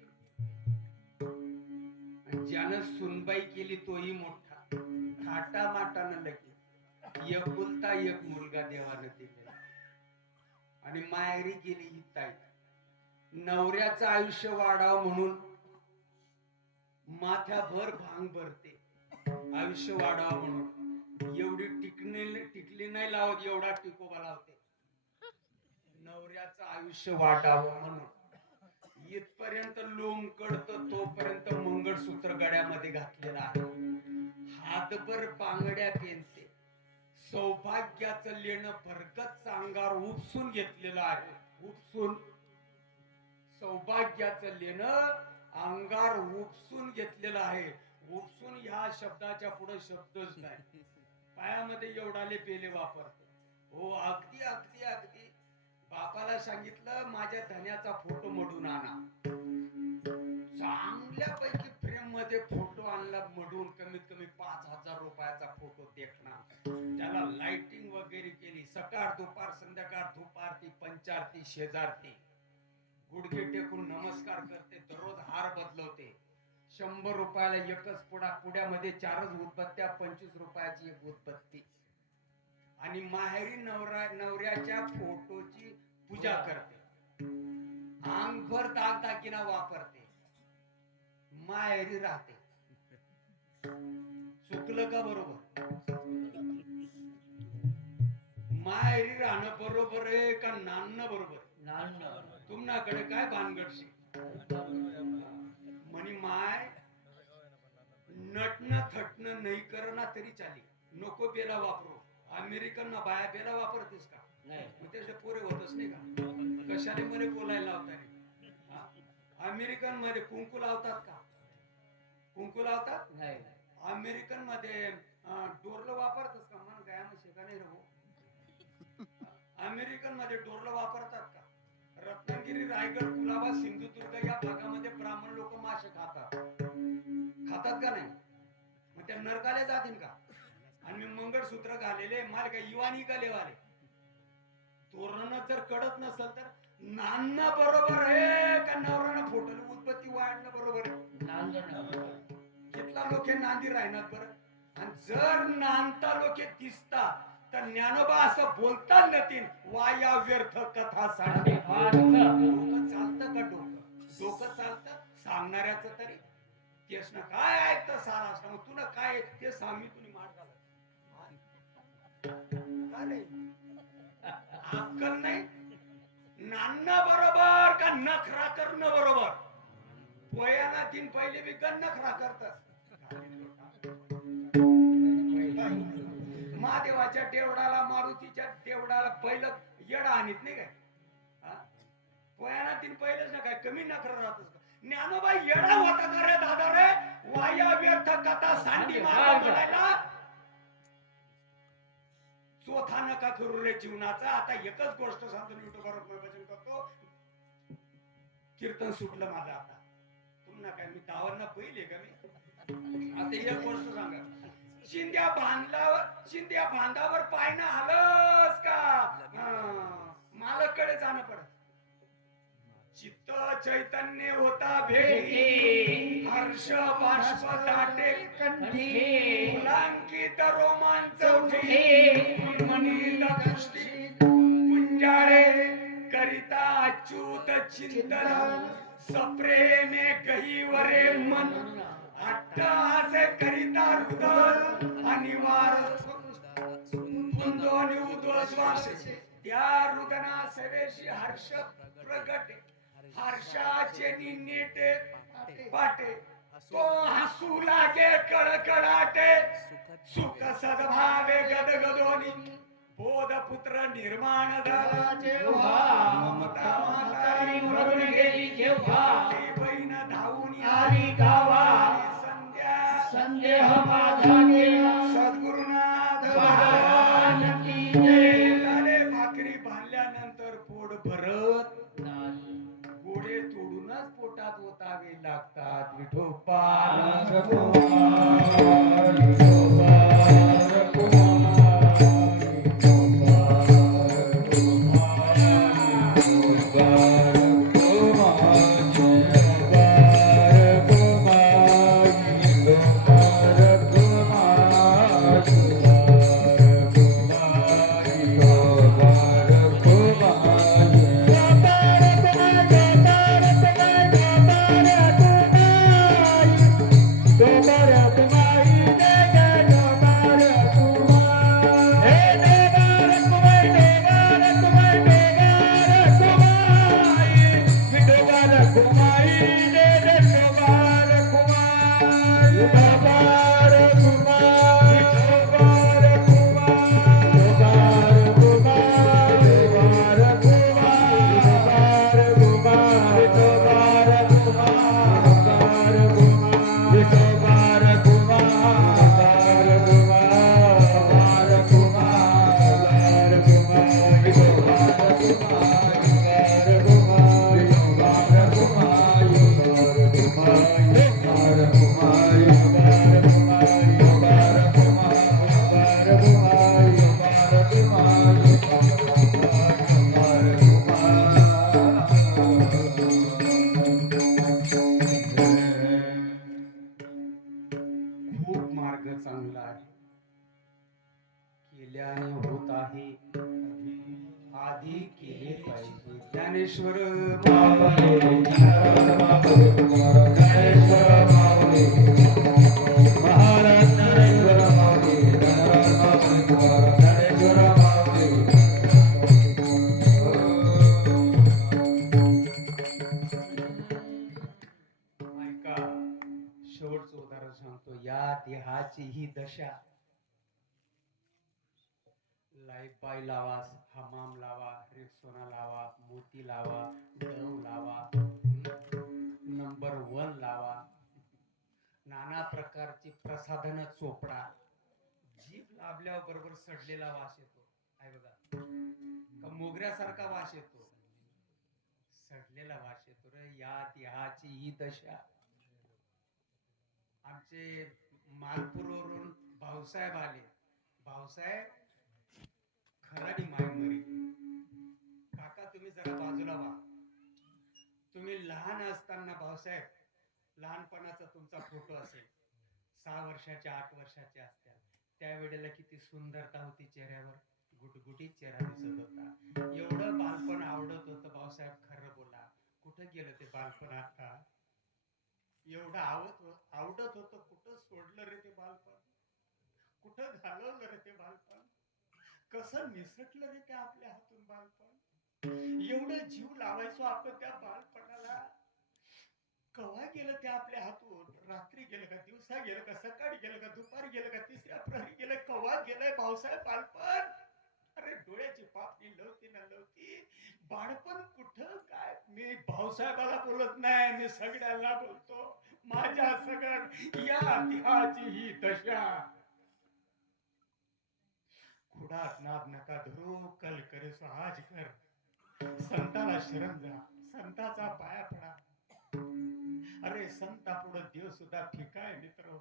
ज्यानं सुनबाई केली तोही मोठा. थाटामाटानं लगीन. एकुलता एक मुलगा देवानं दिलेला. आणि माहेरी गेली ही ताई. नवऱ्याचं आयुष्य वाढावं म्हणून माथ्याभर भांग भरते. आयुष्य वाढावं म्हणून एवढी टिकली नाही लावत, एवढा टिकोबा लावते. नवऱ्याचं आयुष्य वाढावं म्हणून इथपर्यंत लोंबकळत तोपर्यंत मंगळसूत्र गळ्यामध्ये घातलेलं आहे. हातभर बांगड्या पेनते. सौभाग्याचं लेणं भरगत अंगावर उपसून घेतलेलं आहे. उपसून सौभाग्याचं लेणं अंगार उपसून घेतलेलं आहे. उपसून ह्या शब्दाच्या पुढे शब्दच नाही. पायामध्ये एवढाले पेले वापरते. हो, अगदी अगदी अगदी. बापाला सांगितलं माझ्या धन्याचा फोटो मढून आणा. चांगल्यापैकी फ्रेम मध्ये फोटो आणला मढून. कमीत कमी 5,000 रुपयाचा फोटो देखना. त्याला लाइटिंग वगैरे केली. सकाळ दुपार संध्याकाळ धूप आरती पंचारती शेजारती. गुडघे टेकून नमस्कार करते. दररोज हार बदलवते. 100 रुपयाला एकच पुड्यामध्ये 4च उदबत्त्या. 25 रुपयाची एक उदबत्ती. आणि माहेरी नवऱ्याच्या फोटोची पूजा करते. अंगभर दागदागिना वापरते. माहेरी राहते. चुकलं का बरोबर? माहेरी राहणं बरोबर आहे का नांदणं बरोबर? तुमच्याकडे काय भानगडशी म्हणी माय नटणं थटणं नाही करना तरी चाली. नको बेला वापरू. अमेरिकन ना बाया बेला वापरतेस का? मग त्याचे पोरे होतच नाही का? कशाने मध्ये बोलायला लावता? अमेरिकन मध्ये कुंकू लावतात का? कुंकू लावतात नाही. अमेरिकन मध्ये डोरलं वापरतात का? मन गाया म्हशी का नाही रे? अमेरिकन मध्ये डोरलं वापरतात का? रत्नागिरी रायगड कुलाबा सिंधुदुर्ग या भागामध्ये ब्राह्मण लोक मासे खातात. खातात का नाही? मग त्या नरकाला जातील का? आणि मी मंगळसूत्र घालेले माल का इवानी का लेवाले? तोरण जर कडत नसेल तर नांदणं बरोबर आहे का नवऱ्यानं फोटोला उदबत्ती वाढणं बरोबर आहे? नांदणं. कितला लोक नांदी राहणार बरं? आणि जर नांदता लोक दिसता तर ज्ञानोबा असं बोलता नतीन वाया व्यर्थ कथा सांडे. डोकं चालतं का डोकं? डोकं चालतं सांगणाऱ्याचं तरी. तेच ना काय ऐकतं सारा असतं मग तुला काय ते सांग मी तुला मार घालत. का रे? अक्कल नाही? नांदणं बरोबर का नखरा करणं बरोबर? पोयाना तीन पहिले बी गण नखरा करतात. महादेवाच्या देवडाला मारुतीच्या देवडाला पहिलं येडा आणीत नाही काय? पोयाना तीन पहिलेच ना काय कमी नखरा राहतच का? ज्ञानोबा येडा होता का रे दादा रे? वाया व्यर्थ कथा सांडी मारा म्हणायला चोथा नका करू रे जीवनाचा. आता एकच गोष्ट सांगतो युट्यूबवर भजन करतो. कीर्तन सुटलं माझं आता. तुम्हाला काय मी गावांना पहिले का मी? आता एक गोष्ट सांगा. शिंद्या बांधावर पाय ना आलंस का? मालकडे जाणं पडत. चित्त चैतन्य होता भेटी हर्ष बाष्प दाटे कंठी मुलांकित रोमांच उठी मनीत दृष्टी पुंजाळे करिता अच्युत चिंतन सप्रेमे गहीवरे मन अट्टहासे करिता रुदन अनिवार दोन्ही उद्वश्वासे त्या रुदना सेवेशी हर्ष प्रगटे हर्षाचे नीटे पाटे तो हसू लागे कळकळाटे सुख सद्भावे गदगदोनी बोध पुत्र निर्माण झाला जेव्हा ममता म्हातारी मरून गेली जेव्हा ती बहीण धावून आली गावा संध्या संदेह माझा गेला सद्गुरुनाथ भगवान की जय. झाले भाकरी बांधल्यानंतर पोट भरत गोडे तोडूनच पोटात ओतावे लागतात. विठोबा खूप मार्ग चांगला आहे. केल्याने होत आहे आधी केले पाहिजे. ज्ञानेश्वर ऐका शेवटचं उदाहरण सांगतो. या देहाची ही दशा लाईफ बाय लावा हमाम लावा रेक्सोना लावा मोती लावा डव लावा नंबर 1 लावा नाना प्रकारची प्रसाधन चोपडा जीभ लाभल्यावर बरोबर सडलेला वास येतो. आहे बघा का मोगऱ्यासारखा वास येतो. सडलेला वास येतो रे. या देहाची ही दशा. आमचे मालपूरवरून भाऊसाहेब आले. भाऊसाहेब खराडी माय मरी लहान असताना भाऊसाहेब, लहानपणाचा तुमचा फोटो असेल, 6 वर्षाच्या 8 वर्षाच्या असत्या त्यावेळेला किती सुंदरता होती चेहऱ्यावर, गुटगुटीत चेहरा दिसत होता. एवढं बालपण आवडत होतं भाऊसाहेब, खरं बोला. कुठं गेलं ते बालपण आता? एवढं आवडत होतं, कुठं सोडलं रे ते बालपण? कुठं घालवलं रे ते बालपण? कसं निसटलं रे ते आपल्या हातून बालपण? एवढं जीव लावायचो आपण त्या बालपणाला, कवा गेलं ते आपल्या हातून? रात्री गेलं का, दिवसा गेलं का, सकाळी गेलं का, दुपारी गेलं का, तिसऱ्या प्रहरी गेलं, कवा गेलंय भाऊसाहेब बालपण? अरे डोळ्याची पापणी लवती ना लवती, बाळपण कुठं काय? मी भाऊसाहेबाला बोलत नाही, मी सगळ्यांना बोलतो, माझ्या सगळ्या या देहाची ही दशा. खुडात नाद नका धरू, कल करे सो आज कर. संताला शरण जा, संताचा पाया पडा. अरे संता पुढे देव सुद्धा ठीक आहे मित्र हो.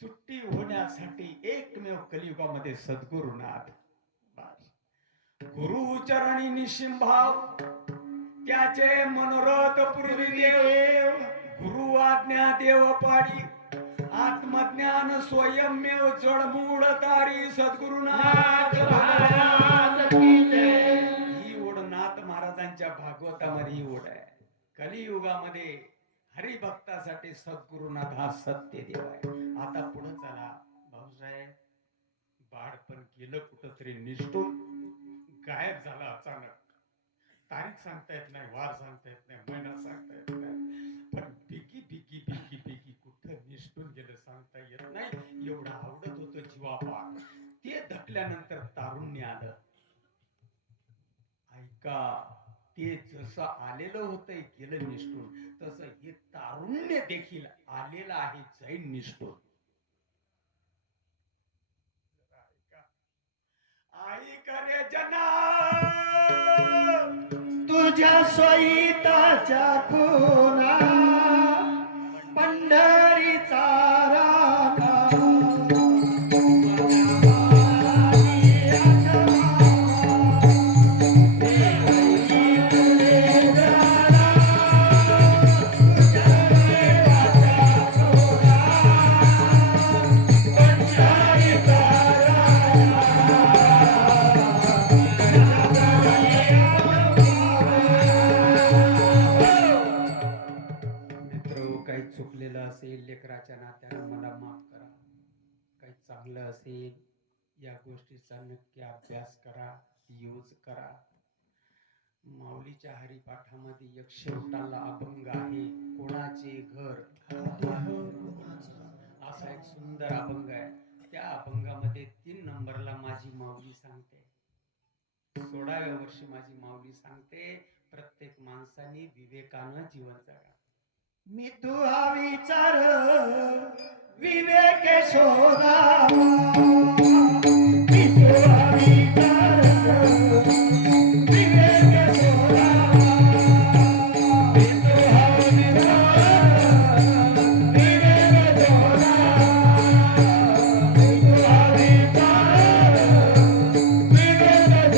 सुट्टी होण्यासाठी एकमेव कलियुगामध्ये सद्गुरुनाथ. गुरु चरणी निशिम भाव, त्याचे मनोरथ पूर्वी देव. गुरु आज्ञा देव पाडी, आत्मज्ञान स्वयंमेव जडमूळ तारी. सद्गुरुनाथ महाराज की जय. ही ओढ नाथ महाराजांच्या भागवतामध्ये ही ओढ आहे. कलियुगामध्ये हरिभक्तासाठी सद्गुरुनाथ हा सत्य देव आहे. आता पुढे चला भाऊसाहेब, बाळपण गेलं कुठंतरी निष्ठून, गायब झाला अचानक. तारीख सांगता येत नाही, वार सांगता येत नाही, महिना सांगता येत नाही, पण बिगी बिगी बिगी बिगी कुठं निष्ठून गेलं सांगता येत नाही. एवढं आवडत होतं जीवापार, ते धकल्यानंतर तारुण्य आलं. ऐका, ते जसं आलेलं होतं गेलं निष्ठून, तसं हे तारुण्य देखील आलेलं आहे जैन निष्ठून. ऐक रे जना, तुझ्या स्वहिताच्या खुना पंढरीचा राणा. काही चुकलेलं असेल लेकराच्या नात्यानं मला माफ करा. काही चांगलं असेल या गोष्टीचा नक्की अभ्यास करा, यूज करा. माऊलीच्या हरिपाठामध्ये एक शेवटाला अभंग आहे, कोणाचे घर असा एक सुंदर अभंग आहे. त्या अभंगामध्ये 3 नंबरला माझी माऊली सांगते, 16व्या वर्षी माझी माऊली सांगते, प्रत्येक माणसाने विवेकानं जीवन जगा. मी तुहा विचार विवेके शोधा, मी तुहा विचार विवेके शोधा, मी तुहा विचार विवेके शोधा, मी तुहा विचार विवेके शोधा.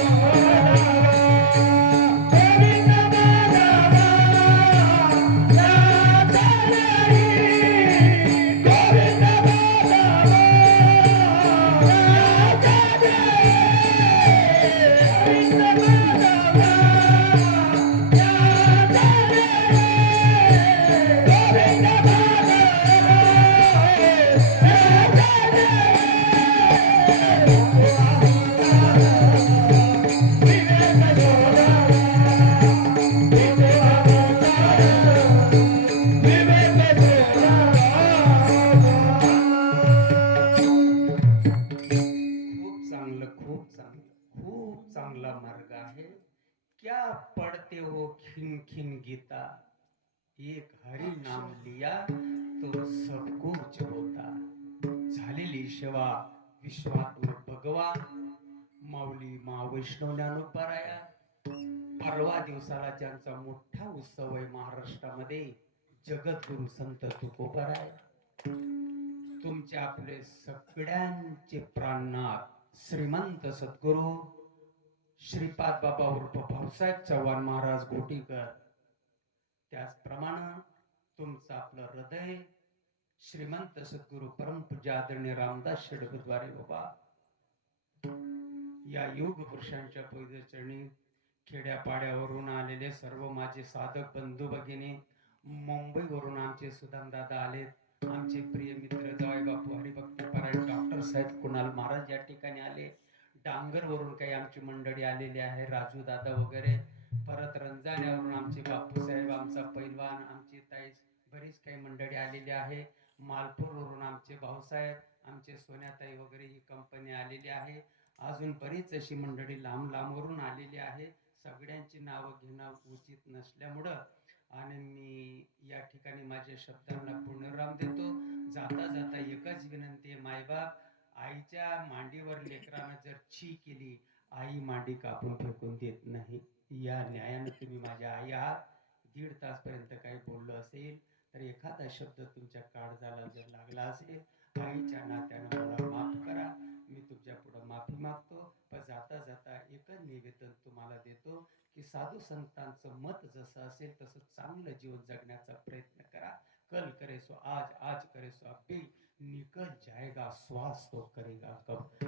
गोविंद मार्ग आहे. क्या पढ़ते हो खिन खिन गीता, एक हरि नाम लिया तो सब कुछ होता. झालेली सेवा विश्वात्मक भगवान माऊली मा वैष्णव ज्ञानोबाराया. परवा दिवसाला ज्यांचा मोठा उत्सव आहे महाराष्ट्रामध्ये, जगद्गुरु संत तुकोबाराया. तुमचे आपले सगळ्यांचे प्राणनाथ श्रीमंत सद्गुरु श्रीपाद बाबा उर्फ भाऊसाहेब चव्हाण महाराज गोटीकर त्याचप्रमाणे तुमचं आपलं हृदय श्रीमंत सद्गुरु परमपूज्य आदरणीय रामदास शेडबद्वारे बाबा या योग पुरुषांच्या पवित्र चरणी खेड्यापाड्यावरून आलेले सर्व माझे साधक बंधू भगिनी, मुंबईवरून आमचे सुदाम दादा आलेत, आमचे प्रिय मित्र जावई बापू हरिभक्त परायण डॉक्टर साहेब कुणाल महाराज या ठिकाणी आले, डांगरवरून काही आमची मंडळी आलेली आहे, राजू दादा वगैरे, परत रंजाण्यावरून आमचे बापू साहेब, आमचा पैलवान, आमची ताई, बरीच काही मंडळी आलेली आहे, मालपूरवरून आमचे भाऊसाहेब, आमचे सोन्याताई वगैरे ही कंपनी आलेली आहे, अजून बरीच अशी मंडळी लांब लांबवरून आलेली आहे. सगळ्यांची नावं घेणं उचित नसल्यामुळं आणि मी या ठिकाणी माझ्या शब्दांना पूर्णविराम देतो. जाता जाता एकच विनंती आहे, मायबाप आईच्या मांडीवर लेकरानं जर छी केली, आई मांडी कापून फेकून देत नाही. या न्यायानं तुम्ही माझ्या आई आहात. 1.5 तासपर्यंत काही बोललो असेल तर एखादा शब्द तुमच्या काळजाला जर लागला असेल, आईच्या नात्यानं मला माफ करा. मी तुमच्या पुढे माफी मागतो. पण जाता जाता एकच निवेदन तुम्हाला देतो की साधू संतांचं मत जसं असेल तसं चांगलं जीवन जगण्याचा प्रयत्न करा. कल करे सो आज, आज करे सो अभी, निकल जाएगा श्वास तो करेगा कब.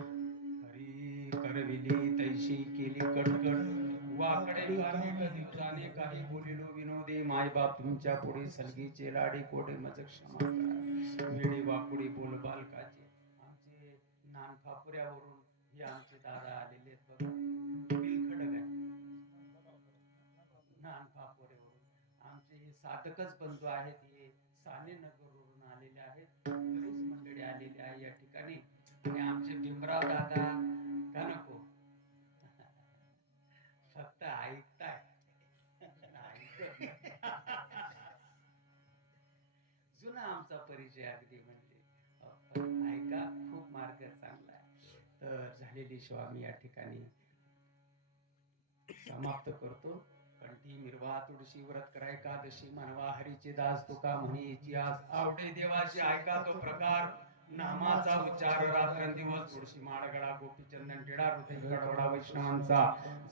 हरी करविली तैशी केली कटकट, वाकडे कानी कधी जाणे काही बोलिलो विनोदे, मायबाप तुमच्या पुढे सलगीचे लाडे कोडे मज क्षमा करा. वेडी वाकुडी बोल बालकाचे. आमचे नानफापुऱ्यावरून हे आमचे दादा आलेले आहेत बघा, बिलखडक आहे, नानफापुऱ्यावरून आमचे हे साधकच बंधू आहेत, हे सानेनगरवरून आलेले आहेत, बरीच मंडळी आलेली आहे या ठिकाणी. आणि आमचे भीमराव दादा का नको फक्त ऐकताय जुना आमचा परिचय अगदी म्हणजे ऐका, खूप मार्ग चांगला आहे. तर झालेली सेवा मी या ठिकाणी समाप्त करतो. कंठी मिरवा तुळशी व्रत करा एकादशी मानवा हरीचे दास तुका म्हणे इतिहास, आवडे देवाची ऐका तो प्रकार, नामाचा उच्चार रात्रंदिवस, तुळशी माळ गळा गोपीचंदन टिळा हृदय कडवडा वैष्णवांचा,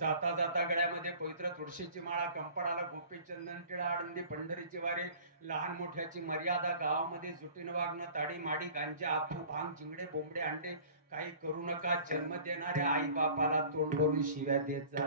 जाता जाता गळ्यामध्ये पवित्र तुळशीची माळा, कंपडाला गोपीचंदन टिळा, आळंदी पंढरीची वारी, लहान मोठ्याची मर्यादा, गावामध्ये जुटीन वागणं, ताडी माडी गांजा आपू भांग चिंगडे बोंबडे अंडे काही करू नका. जन्म देणाऱ्या आई बापाला तोंड भरून शिव्या देत जा.